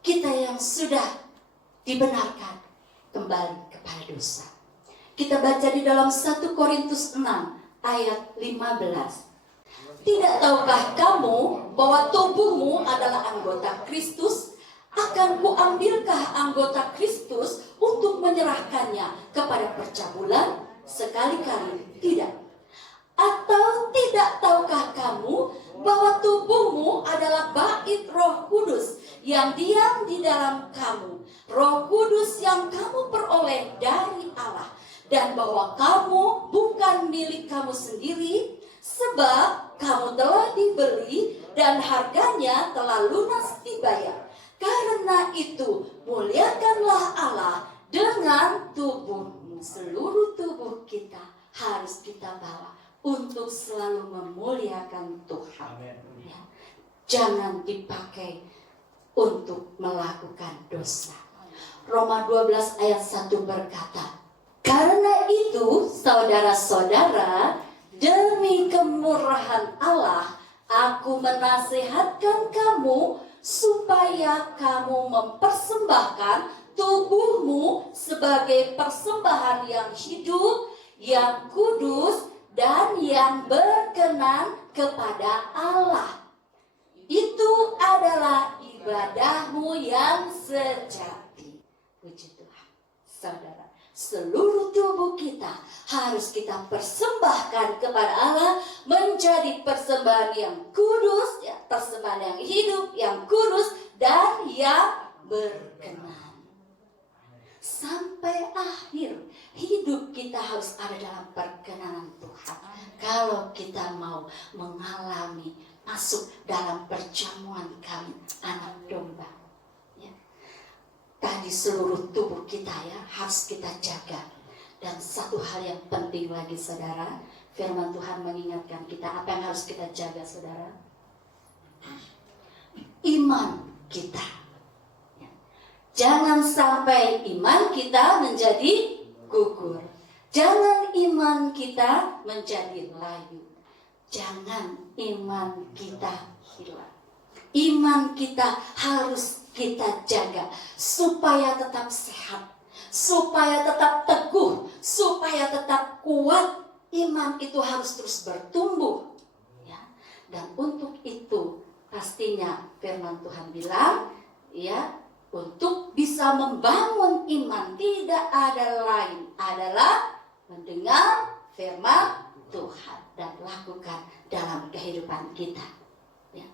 kita yang sudah dibenarkan kembali kepada dosa. Kita baca di dalam 1 Korintus 6 ayat 15. Tidak tahukah kamu bahwa tubuhmu adalah anggota Kristus? Akan kuambilkah anggota Kristus untuk menyerahkannya kepada percabulan? Sekali-kali tidak. Atau tidak tahukah kamu bahwa tubuhmu adalah bait Roh Kudus yang diam di dalam kamu, Roh Kudus yang kamu peroleh dari Allah, dan bahwa kamu bukan milik kamu sendiri, sebab kamu telah dibeli dan harganya telah lunas dibayar. Karena itu muliakanlah Allah dengan tubuhmu. Seluruh tubuh kita harus kita bawa untuk selalu memuliakan Tuhan ya. Jangan dipakai untuk melakukan dosa. Roma 12 ayat 1 berkata, karena itu saudara-saudara, demi kemurahan Allah, aku menasihatkan kamu supaya kamu mempersembahkan tubuhmu sebagai persembahan yang hidup, yang kudus, dan yang berkenan kepada Allah. Itu adalah ibadahmu yang sejati. Puji Tuhan. Saudara, seluruh tubuh kita harus kita persembahkan kepada Allah menjadi persembahan yang kudus, ya, persembahan yang hidup, yang kudus, dan yang berkenan. Sampai akhir hidup kita harus ada dalam perkenanan Tuhan. Kalau kita mau mengalami masuk dalam perjamuan kawin anak domba ya. Tadi seluruh tubuh kita ya harus kita jaga. Dan satu hal yang penting lagi saudara, firman Tuhan mengingatkan kita apa yang harus kita jaga saudara. Iman kita ya. Jangan sampai iman kita menjadi gugur. Jangan iman kita menjadi layu. Jangan iman kita hilang. Iman kita harus kita jaga supaya tetap sehat, supaya tetap teguh, supaya tetap kuat. Iman itu harus terus bertumbuh ya. Dan untuk itu pastinya firman Tuhan bilang ya, untuk bisa membangun iman tidak ada lain adalah mendengar firman Tuhan dan lakukan dalam kehidupan kita ya.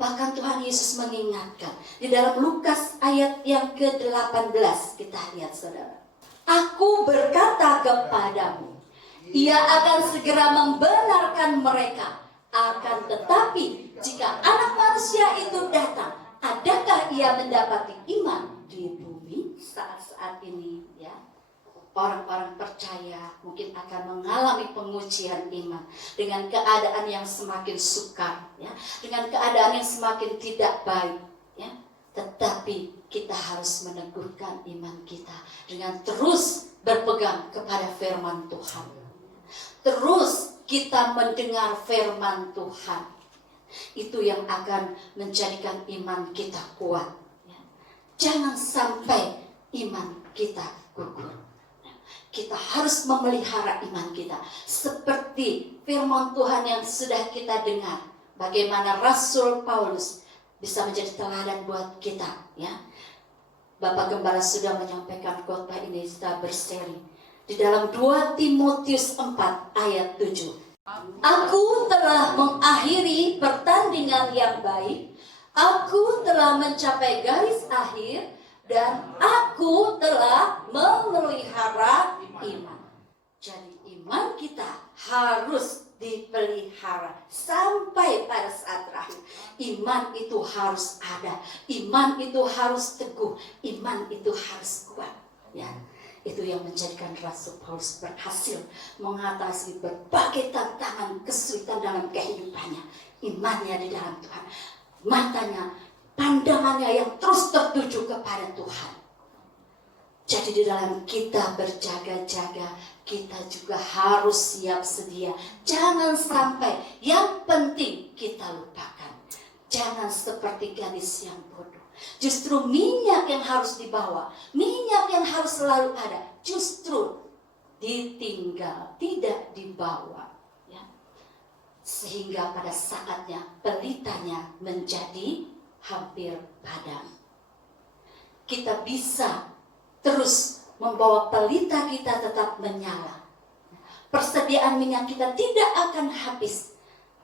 Bahkan Tuhan Yesus mengingatkan di dalam Lukas ayat yang ke-18, kita lihat saudara. Aku berkata kepadamu, ia akan segera membenarkan mereka. Akan tetapi jika Anak Manusia itu datang, adakah ia mendapati iman di bumi? Saat-saat ini ya, orang-orang percaya mungkin akan mengalami pengujian iman dengan keadaan yang semakin sukar, ya, dengan keadaan yang semakin tidak baik, ya. Tetapi kita harus meneguhkan iman kita dengan terus berpegang kepada firman Tuhan. Terus kita mendengar firman Tuhan. Itu yang akan menjadikan iman kita kuat, ya. Jangan sampai iman kita gugur. Kita harus memelihara iman kita seperti firman Tuhan yang sudah kita dengar. Bagaimana Rasul Paulus bisa menjadi teladan buat kita, ya. Bapak Gembala sudah menyampaikan khotbah ini setelah berseri di dalam 2 Timotius 4 ayat 7. Aku telah mengakhiri pertandingan yang baik, aku telah mencapai garis akhir, dan aku telah memelihara iman. Jadi iman kita harus dipelihara sampai pada saat terakhir. Iman itu harus ada, iman itu harus teguh, iman itu harus kuat, ya. Itu yang menjadikan Rasul Paulus berhasil mengatasi berbagai tantangan kesulitan dalam kehidupannya. Imannya di dalam Tuhan, matanya, pandangannya yang terus tertuju kepada Tuhan. Jadi di dalam kita berjaga-jaga, kita juga harus siap sedia. Jangan sampai yang penting kita lupakan. Jangan seperti gadis yang bodoh. Justru minyak yang harus dibawa, minyak yang harus selalu ada, justru ditinggal, tidak dibawa, ya. Sehingga pada saatnya pelitanya menjadi hampir padam. Kita bisa terus membawa pelita kita tetap menyala. Persediaan minyak kita tidak akan habis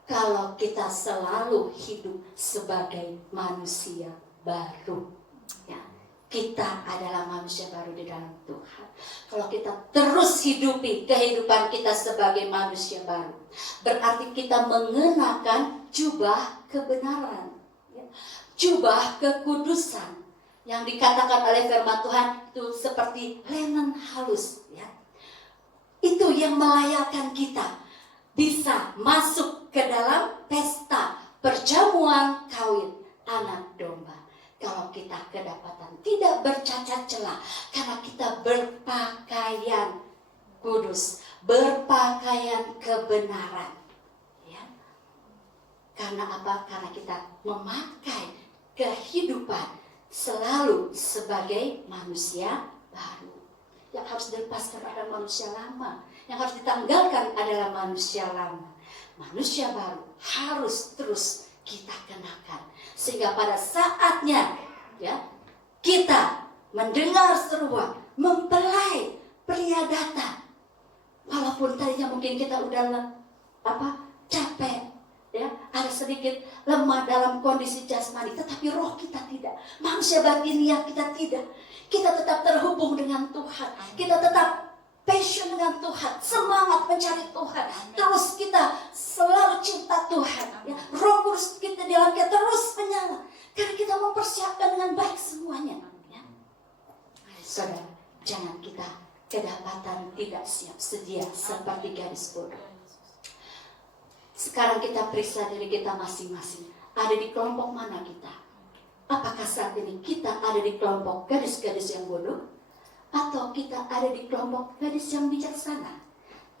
kalau kita selalu hidup sebagai manusia baru, ya. Kita adalah manusia baru di dalam Tuhan. Kalau kita terus hidupi kehidupan kita sebagai manusia baru, berarti kita mengenakan jubah kebenaran, ya. Jubah kekudusan yang dikatakan oleh firman Tuhan itu seperti linen halus, ya. Itu yang melayakkan kita bisa masuk ke dalam pesta perjamuan kawin anak domba. Kalau kita kedapatan tidak bercacat celah, karena kita berpakaian kudus, berpakaian kebenaran, ya. Karena apa? Karena kita memakai kehidupan selalu sebagai manusia baru. Yang harus dilepaskan adalah manusia lama, yang harus ditanggalkan adalah manusia lama. Manusia baru harus terus kita kenakan, sehingga pada saatnya, ya, kita mendengar seruan, mempelai pria datang. Walaupun tadinya mungkin kita udah capek, ya, ada sedikit lemah dalam kondisi jasmani, tetapi roh kita tidak, manusia batiniah kita tidak. Kita tetap terhubung dengan Tuhan, kita tetap passion dengan Tuhan, semangat mencari Tuhan, terus kita selalu cinta Tuhan, ya. Roh Kudus kita di dalam kita terus menyala, karena kita mempersiapkan dengan baik semuanya, ya. Saudara, jangan kita kedapatan tidak siap sedia seperti gadis bodoh. Sekarang kita periksa diri kita masing-masing, ada di kelompok mana kita? Apakah saat ini kita ada di kelompok gadis-gadis yang bodoh, atau kita ada di kelompok gadis yang bijaksana?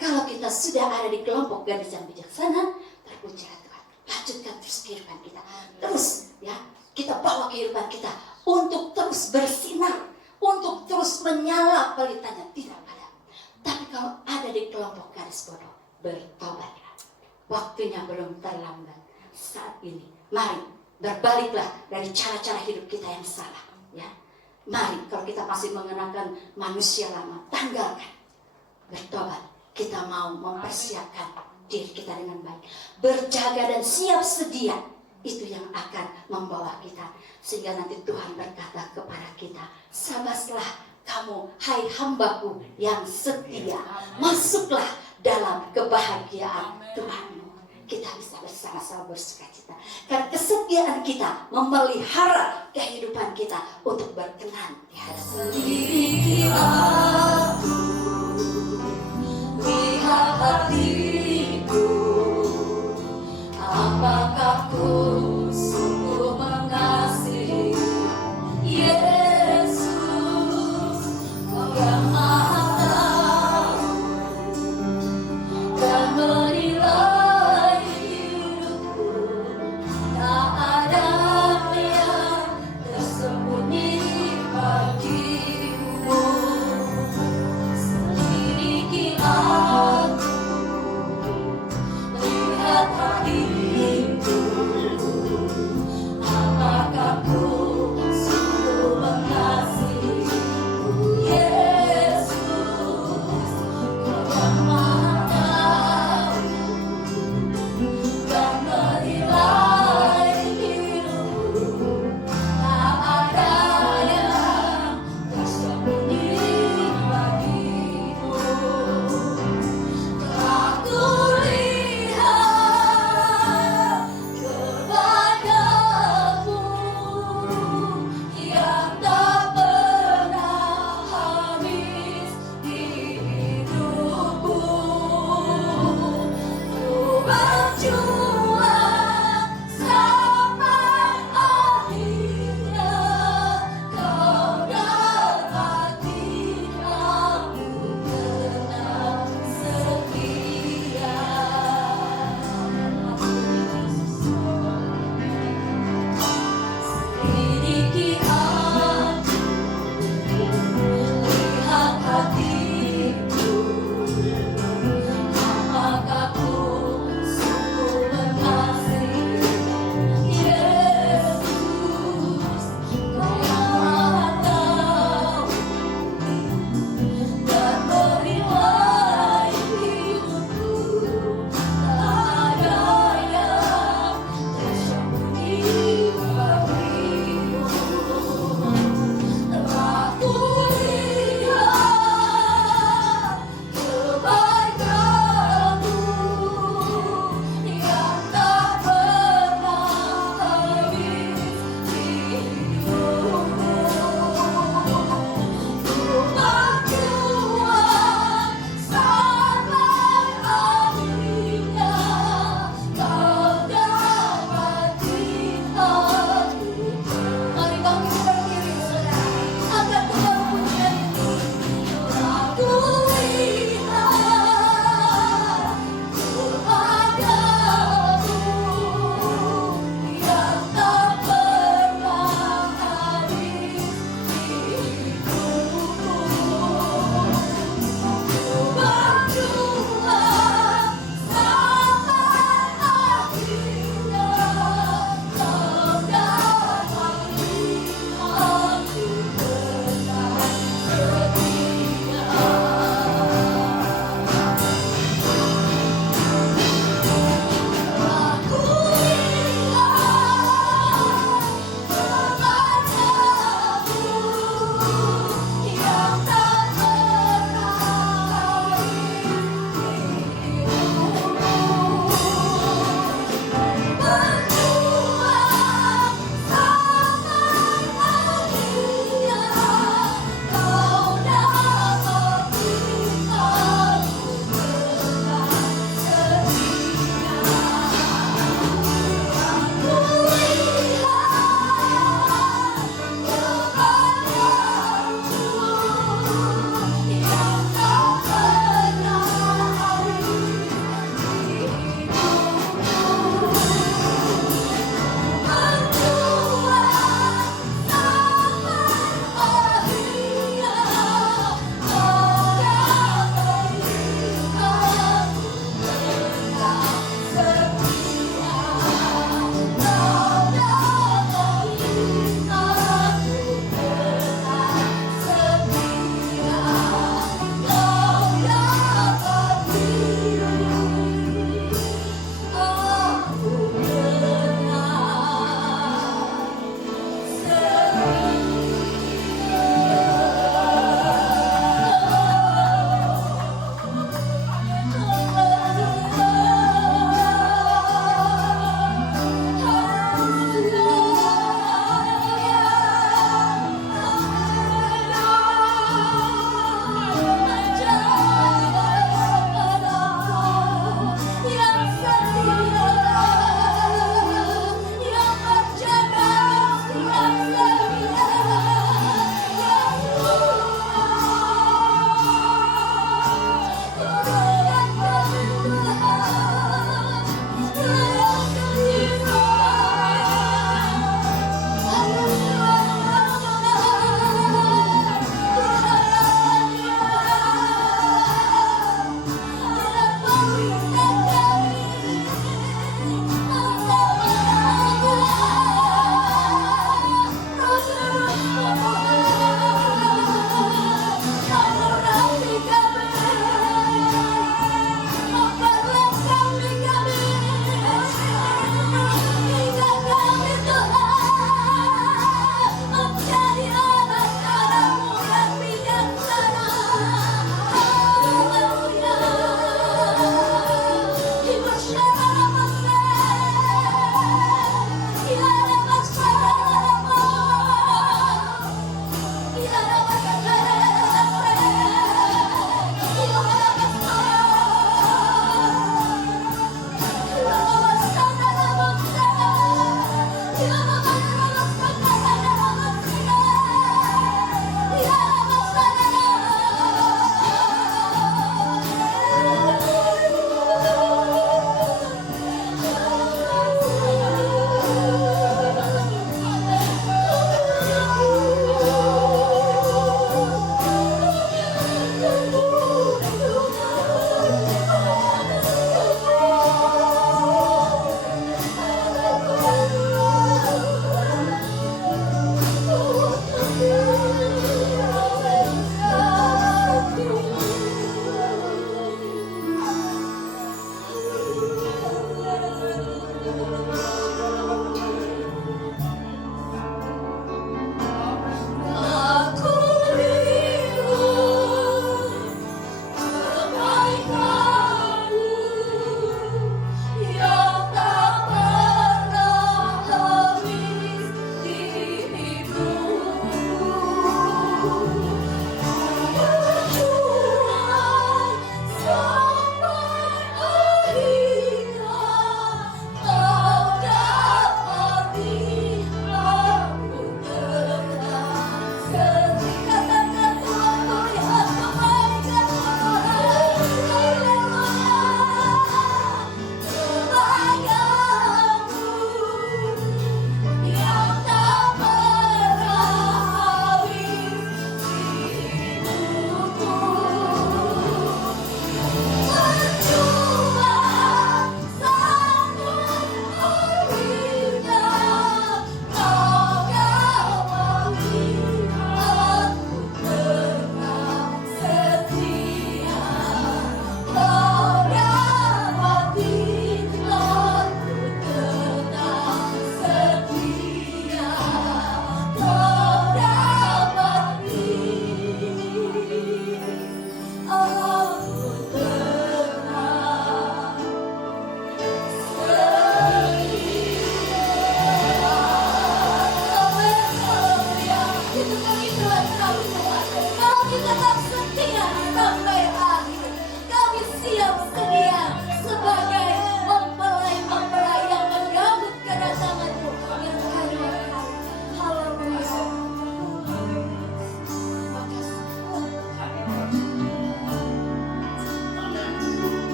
Kalau kita sudah ada di kelompok gadis yang bijaksana, terpujilah Tuhan. Lanjutkan terus kehidupan kita. Terus, ya, kita bawa kehidupan kita untuk terus bersinar, untuk terus menyala pelitanya, tidak padam. Tapi kalau ada di kelompok gadis bodoh, bertobatlah. Waktunya belum terlambat. Saat ini, mari berbaliklah dari cara-cara hidup kita yang salah, ya. Mari, kalau kita masih mengenakan manusia lama, tanggalkan, bertobat. Kita mau mempersiapkan diri kita dengan baik, berjaga dan siap sedia itu yang akan membawa kita. Sehingga nanti Tuhan berkata kepada kita, sabaslah kamu, hai hambaku yang setia, masuklah dalam kebahagiaan Tuhanmu. Kita bisa bersama-sama bersukacita karena kesetiaan kita memelihara kehidupan kita untuk berkenan di hadapan aku. Lihat hatiku, apakah ku sungguh mengasihi Yesus, Kau yang Maha Tahu dan menilai hidupku. Tak ada yang tersembunyi bagimu. Selidiki aku, lihat hatiku.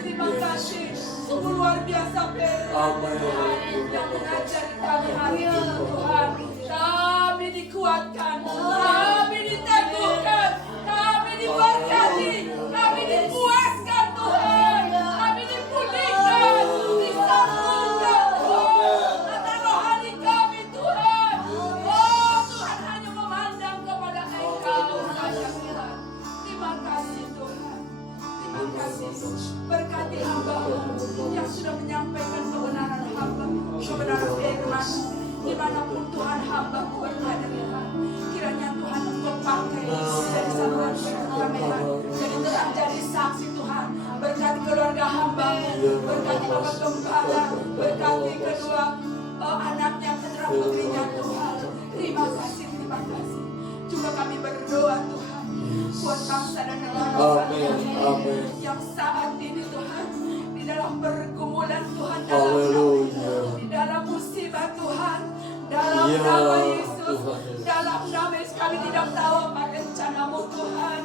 terima kasih. Sungguh luar biasa firman Tuhan yang mengajari kami hari ini Tuhan. Kami dikuatkan, kami diteguhkan, kami diberkati, kami dipuaskan Tuhan, kami dipulihkan, disambungkan Tuhan, kata rohani kami Tuhan. Oh Tuhan, hanya memandang kepada Engkau saja Tuhan. Terima kasih Tuhan, terima kasih. Berkati hamba-Mu yang sudah menyampaikan kebenaran hamba, kebenaran firman dimanapun Tuhan hamba-Mu berada Tuhan. Kiranya Tuhan Engkau pakai dari saluran perdamaian, jadi terang jadi saksi Tuhan. Berkati keluarga hamba-Mu, berkati Bapak Gembala, berkati kedua anaknya, putra putrinya Tuhan. Terima kasih, terima kasih. Juga kami berdoa Tuhan buat bangsa dan negara yang saat ini Tuhan di dalam pergumulan Tuhan, di dalam musibah Tuhan, dalam nama Yesus, dalam nama Yesus. Kami tidak tahu apa rencana-Mu Tuhan,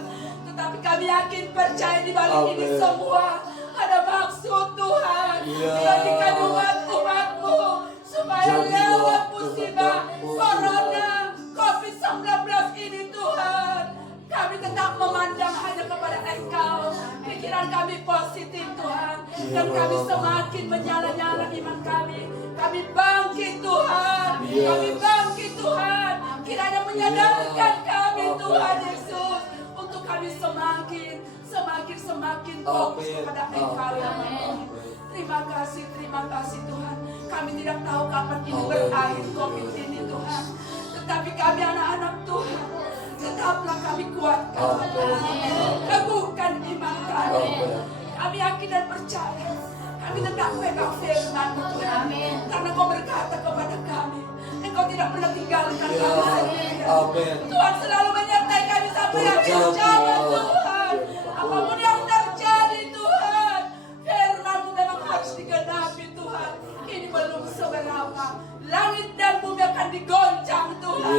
tetapi kami yakin percaya di balik ini semua ada maksud Tuhan. Jadikan umat-umat-Mu supaya lewat musibah corona COVID-19 ini Tuhan, kami tetap memandang hanya kepada Engkau. Pikiran kami positif Tuhan, dan kami semakin menyala-nyala iman kami. Kami bangkit Tuhan, kami bangkit Tuhan. Kiranya menyadarkan kami Tuhan Yesus, untuk kami semakin fokus kepada Engkau ya Tuhan. Terima kasih Tuhan. Kami tidak tahu kapan ini berakhir COVID ini Tuhan, tetapi kami anak-anak Tuhan, tetaplah kami kuatkan, teguhkan iman kami. Kami yakin dan percaya, kami tetap pegang firman-Mu Tuhan, karena Kau berkata kepada kami, Engkau tidak pernah tinggalkan kami. Tuhan selalu menyertai kami sampai akhir zaman Tuhan. Apapun yang terjadi Tuhan, firman-Mu memang harus digenapi Tuhan. Ini belum seberapa, langit dan bumi akan digoncang Tuhan.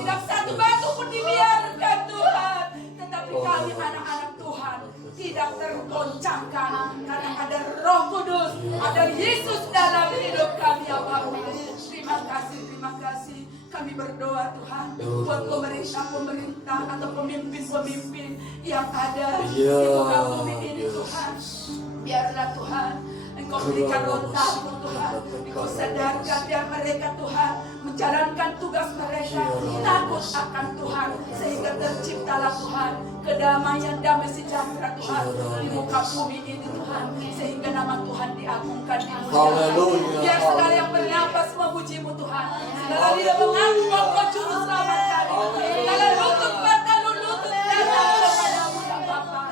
Tidak satu batu pun dibiarkan Tuhan, tetapi kami anak-anak Tuhan tidak tergoncangkan, karena ada Roh Kudus, ada Yesus dalam hidup kami ya Bapa. Terima kasih. Kami berdoa Tuhan buat pemerintah atau pemimpin-pemimpin yang ada di muka bumi ini Tuhan. Biarlah Tuhan Engkau berikan roh-Mu Tuhan, Engkau sadarkan biar mereka Tuhan menjalankan tugas mereka, takut akan Tuhan, sehingga terciptalah Tuhan kedamaian, damai sejahtera Tuhan di muka bumi ini Tuhan, sehingga nama Tuhan diagungkan, dimuliakan. Biar segala yang bernapas memuji-Mu Tuhan, segala lidah mengaku Engkau juru selamat kami, segala lutut bertalu lutut datang kepada-Mu ya Bapa.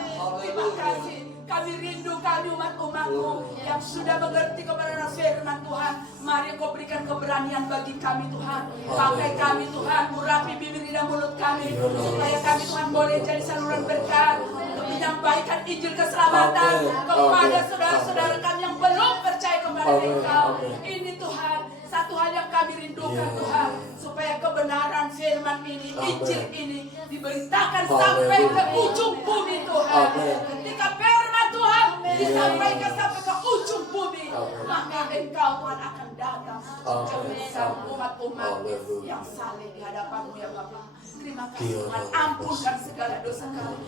Terima kasih. Kami rindu kami umat-umat-Mu yang sudah mengerti kebenaran firman Tuhan. Mari Engkau berikan keberanian bagi kami Tuhan. Pakai kami Tuhan, urapi bibir dan mulut kami, supaya kami Tuhan boleh jadi saluran berkat untuk menyampaikan Injil keselamatan kepada saudara-saudara kami yang belum percaya kepada Engkau. Ini Tuhan satu hal yang kami rindukan Tuhan, supaya kebenaran firman ini, Injil ini diberitakan sampai ke ujung bumi Tuhan. Ketika firman Tuhan disampaikan sampai ke ujung bumi, maka Engkau Tuhan akan datang bersama umat-umat yang saleh di hadapan-Mu ya Bapa. Terima kasih Tuhan, ampunkan segala dosa kami.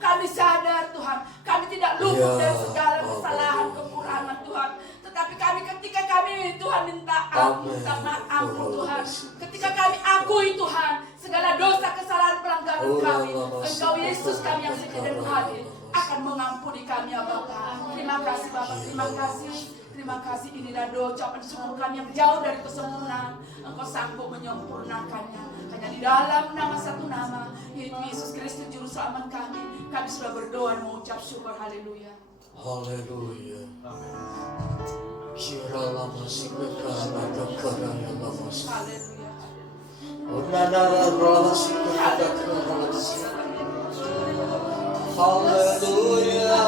Kami sadar Tuhan, kami tidak luput dari segala kesalahan, kekurangan Tuhan. Tetapi ketika kami Tuhan minta ampun Tuhan, ketika kami akui Tuhan segala dosa, kesalahan, pelanggaran kami, Engkau Yesus kami yang setia dan hadir akan mengampuni kami ya Bapa. Terima kasih Bapa, terima kasih. Inilah doa ucapan syukur kami yang jauh dari kesempurnaan. Engkau sanggup menyempurnakannya. Hanya di dalam nama satu nama, yaitu Yesus Kristus Juru Selamat kami sudah berdoa dan mengucap syukur. Haleluya. Haleluya. Kira lama sikata mata karaya lama sikata. Onanara lama sikata karaya. Haleluya.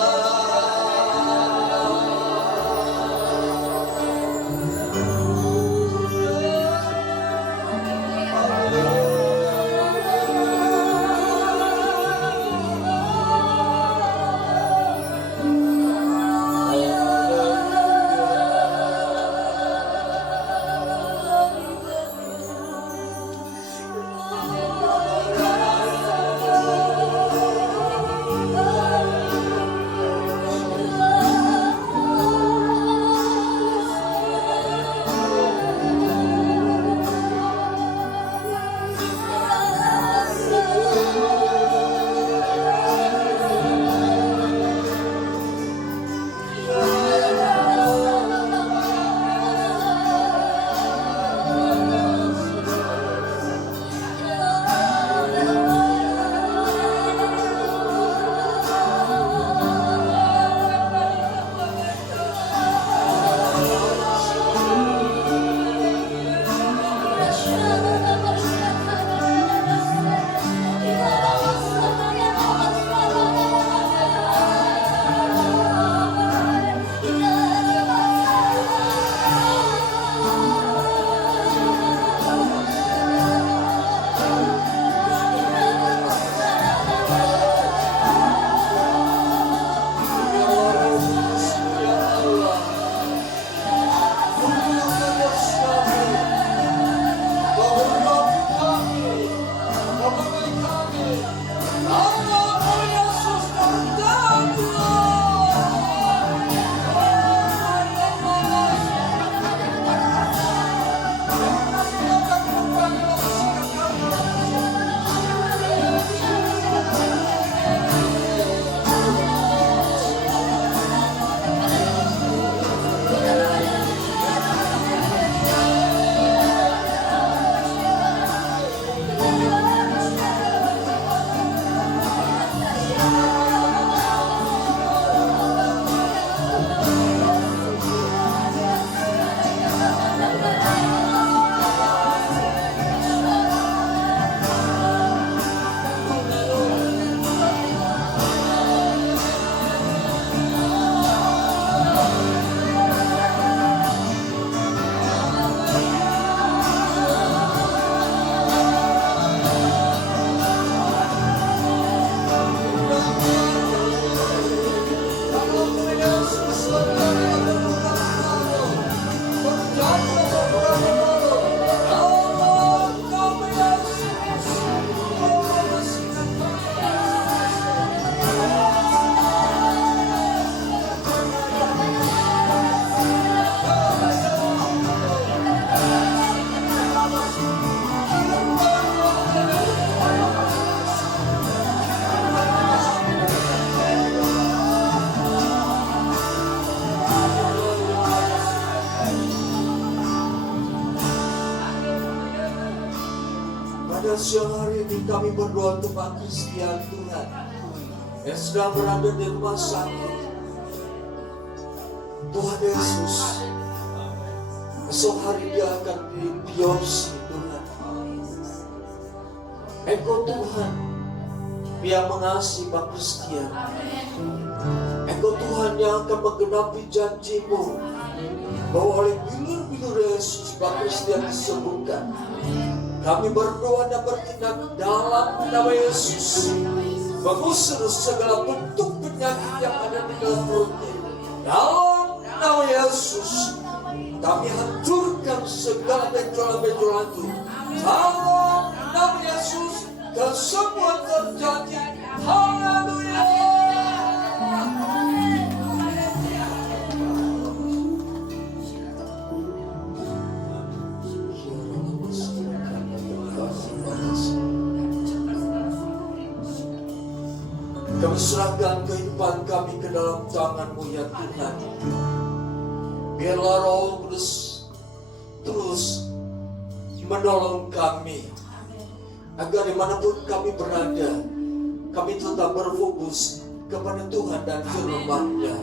pada siang hari ini kami berdoa untuk Pak Christian Tuhan yang sedang berada di rumah sakit. Tuhan Yesus, esok hari dia akan dibiopsi Tuhan. Engkau Tuhan yang mengasihi Pak Christian. Engkau Tuhan yang akan menggenapi janji-Mu bahwa oleh bilur-bilur Yesus Pak Christian disembuhkan. Kami berdoa dan bertindak dalam nama Yesus, mengusir segala bentuk penyakit yang ada di dalam perutnya. Dalam nama Yesus, kami hancurkan segala benjolan-benjolan itu. Dalam nama Yesus, kesembuhan terjadi. Haleluya. Kami serahkan kehidupan kami ke dalam tangan-Mu ya Tuhan. Biarlah Roh Kudus terus menolong kami, agar dimanapun kami berada, kami tetap berfokus kepada Tuhan dan firman-Nya.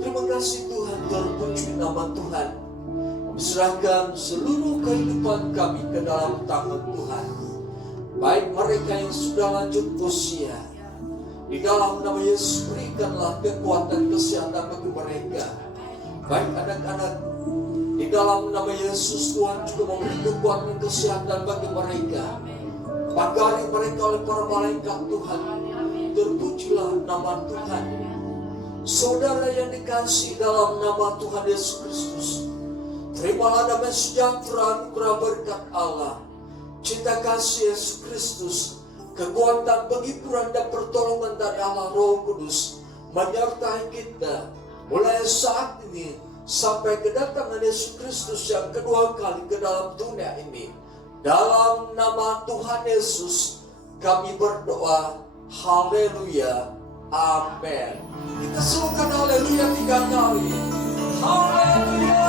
Terima kasih Tuhan, terpuji nama Tuhan. Kami serahkan seluruh kehidupan kami ke dalam tangan Tuhan. Baik mereka yang sudah lanjut usia, di dalam nama Yesus berikanlah kekuatan kesehatan bagi mereka. Baik anak-anak, di dalam nama Yesus Tuhan juga memberi kekuatan kesehatan bagi mereka. Pagari mereka oleh para malaikat Tuhan. Terpujilah nama Tuhan. Saudara yang dikasihi dalam nama Tuhan Yesus Kristus, terimalah damai sejahtera anugerah berkat Allah, cinta kasih Yesus Kristus, kekuatan penghiburan dan pertolongan dari Allah Roh Kudus menyertai kita mulai saat ini sampai kedatangan Yesus Kristus yang kedua kali ke dalam dunia ini. Dalam nama Tuhan Yesus kami berdoa. Haleluya. Amin. Kita serukan haleluya 3 kali. Haleluya.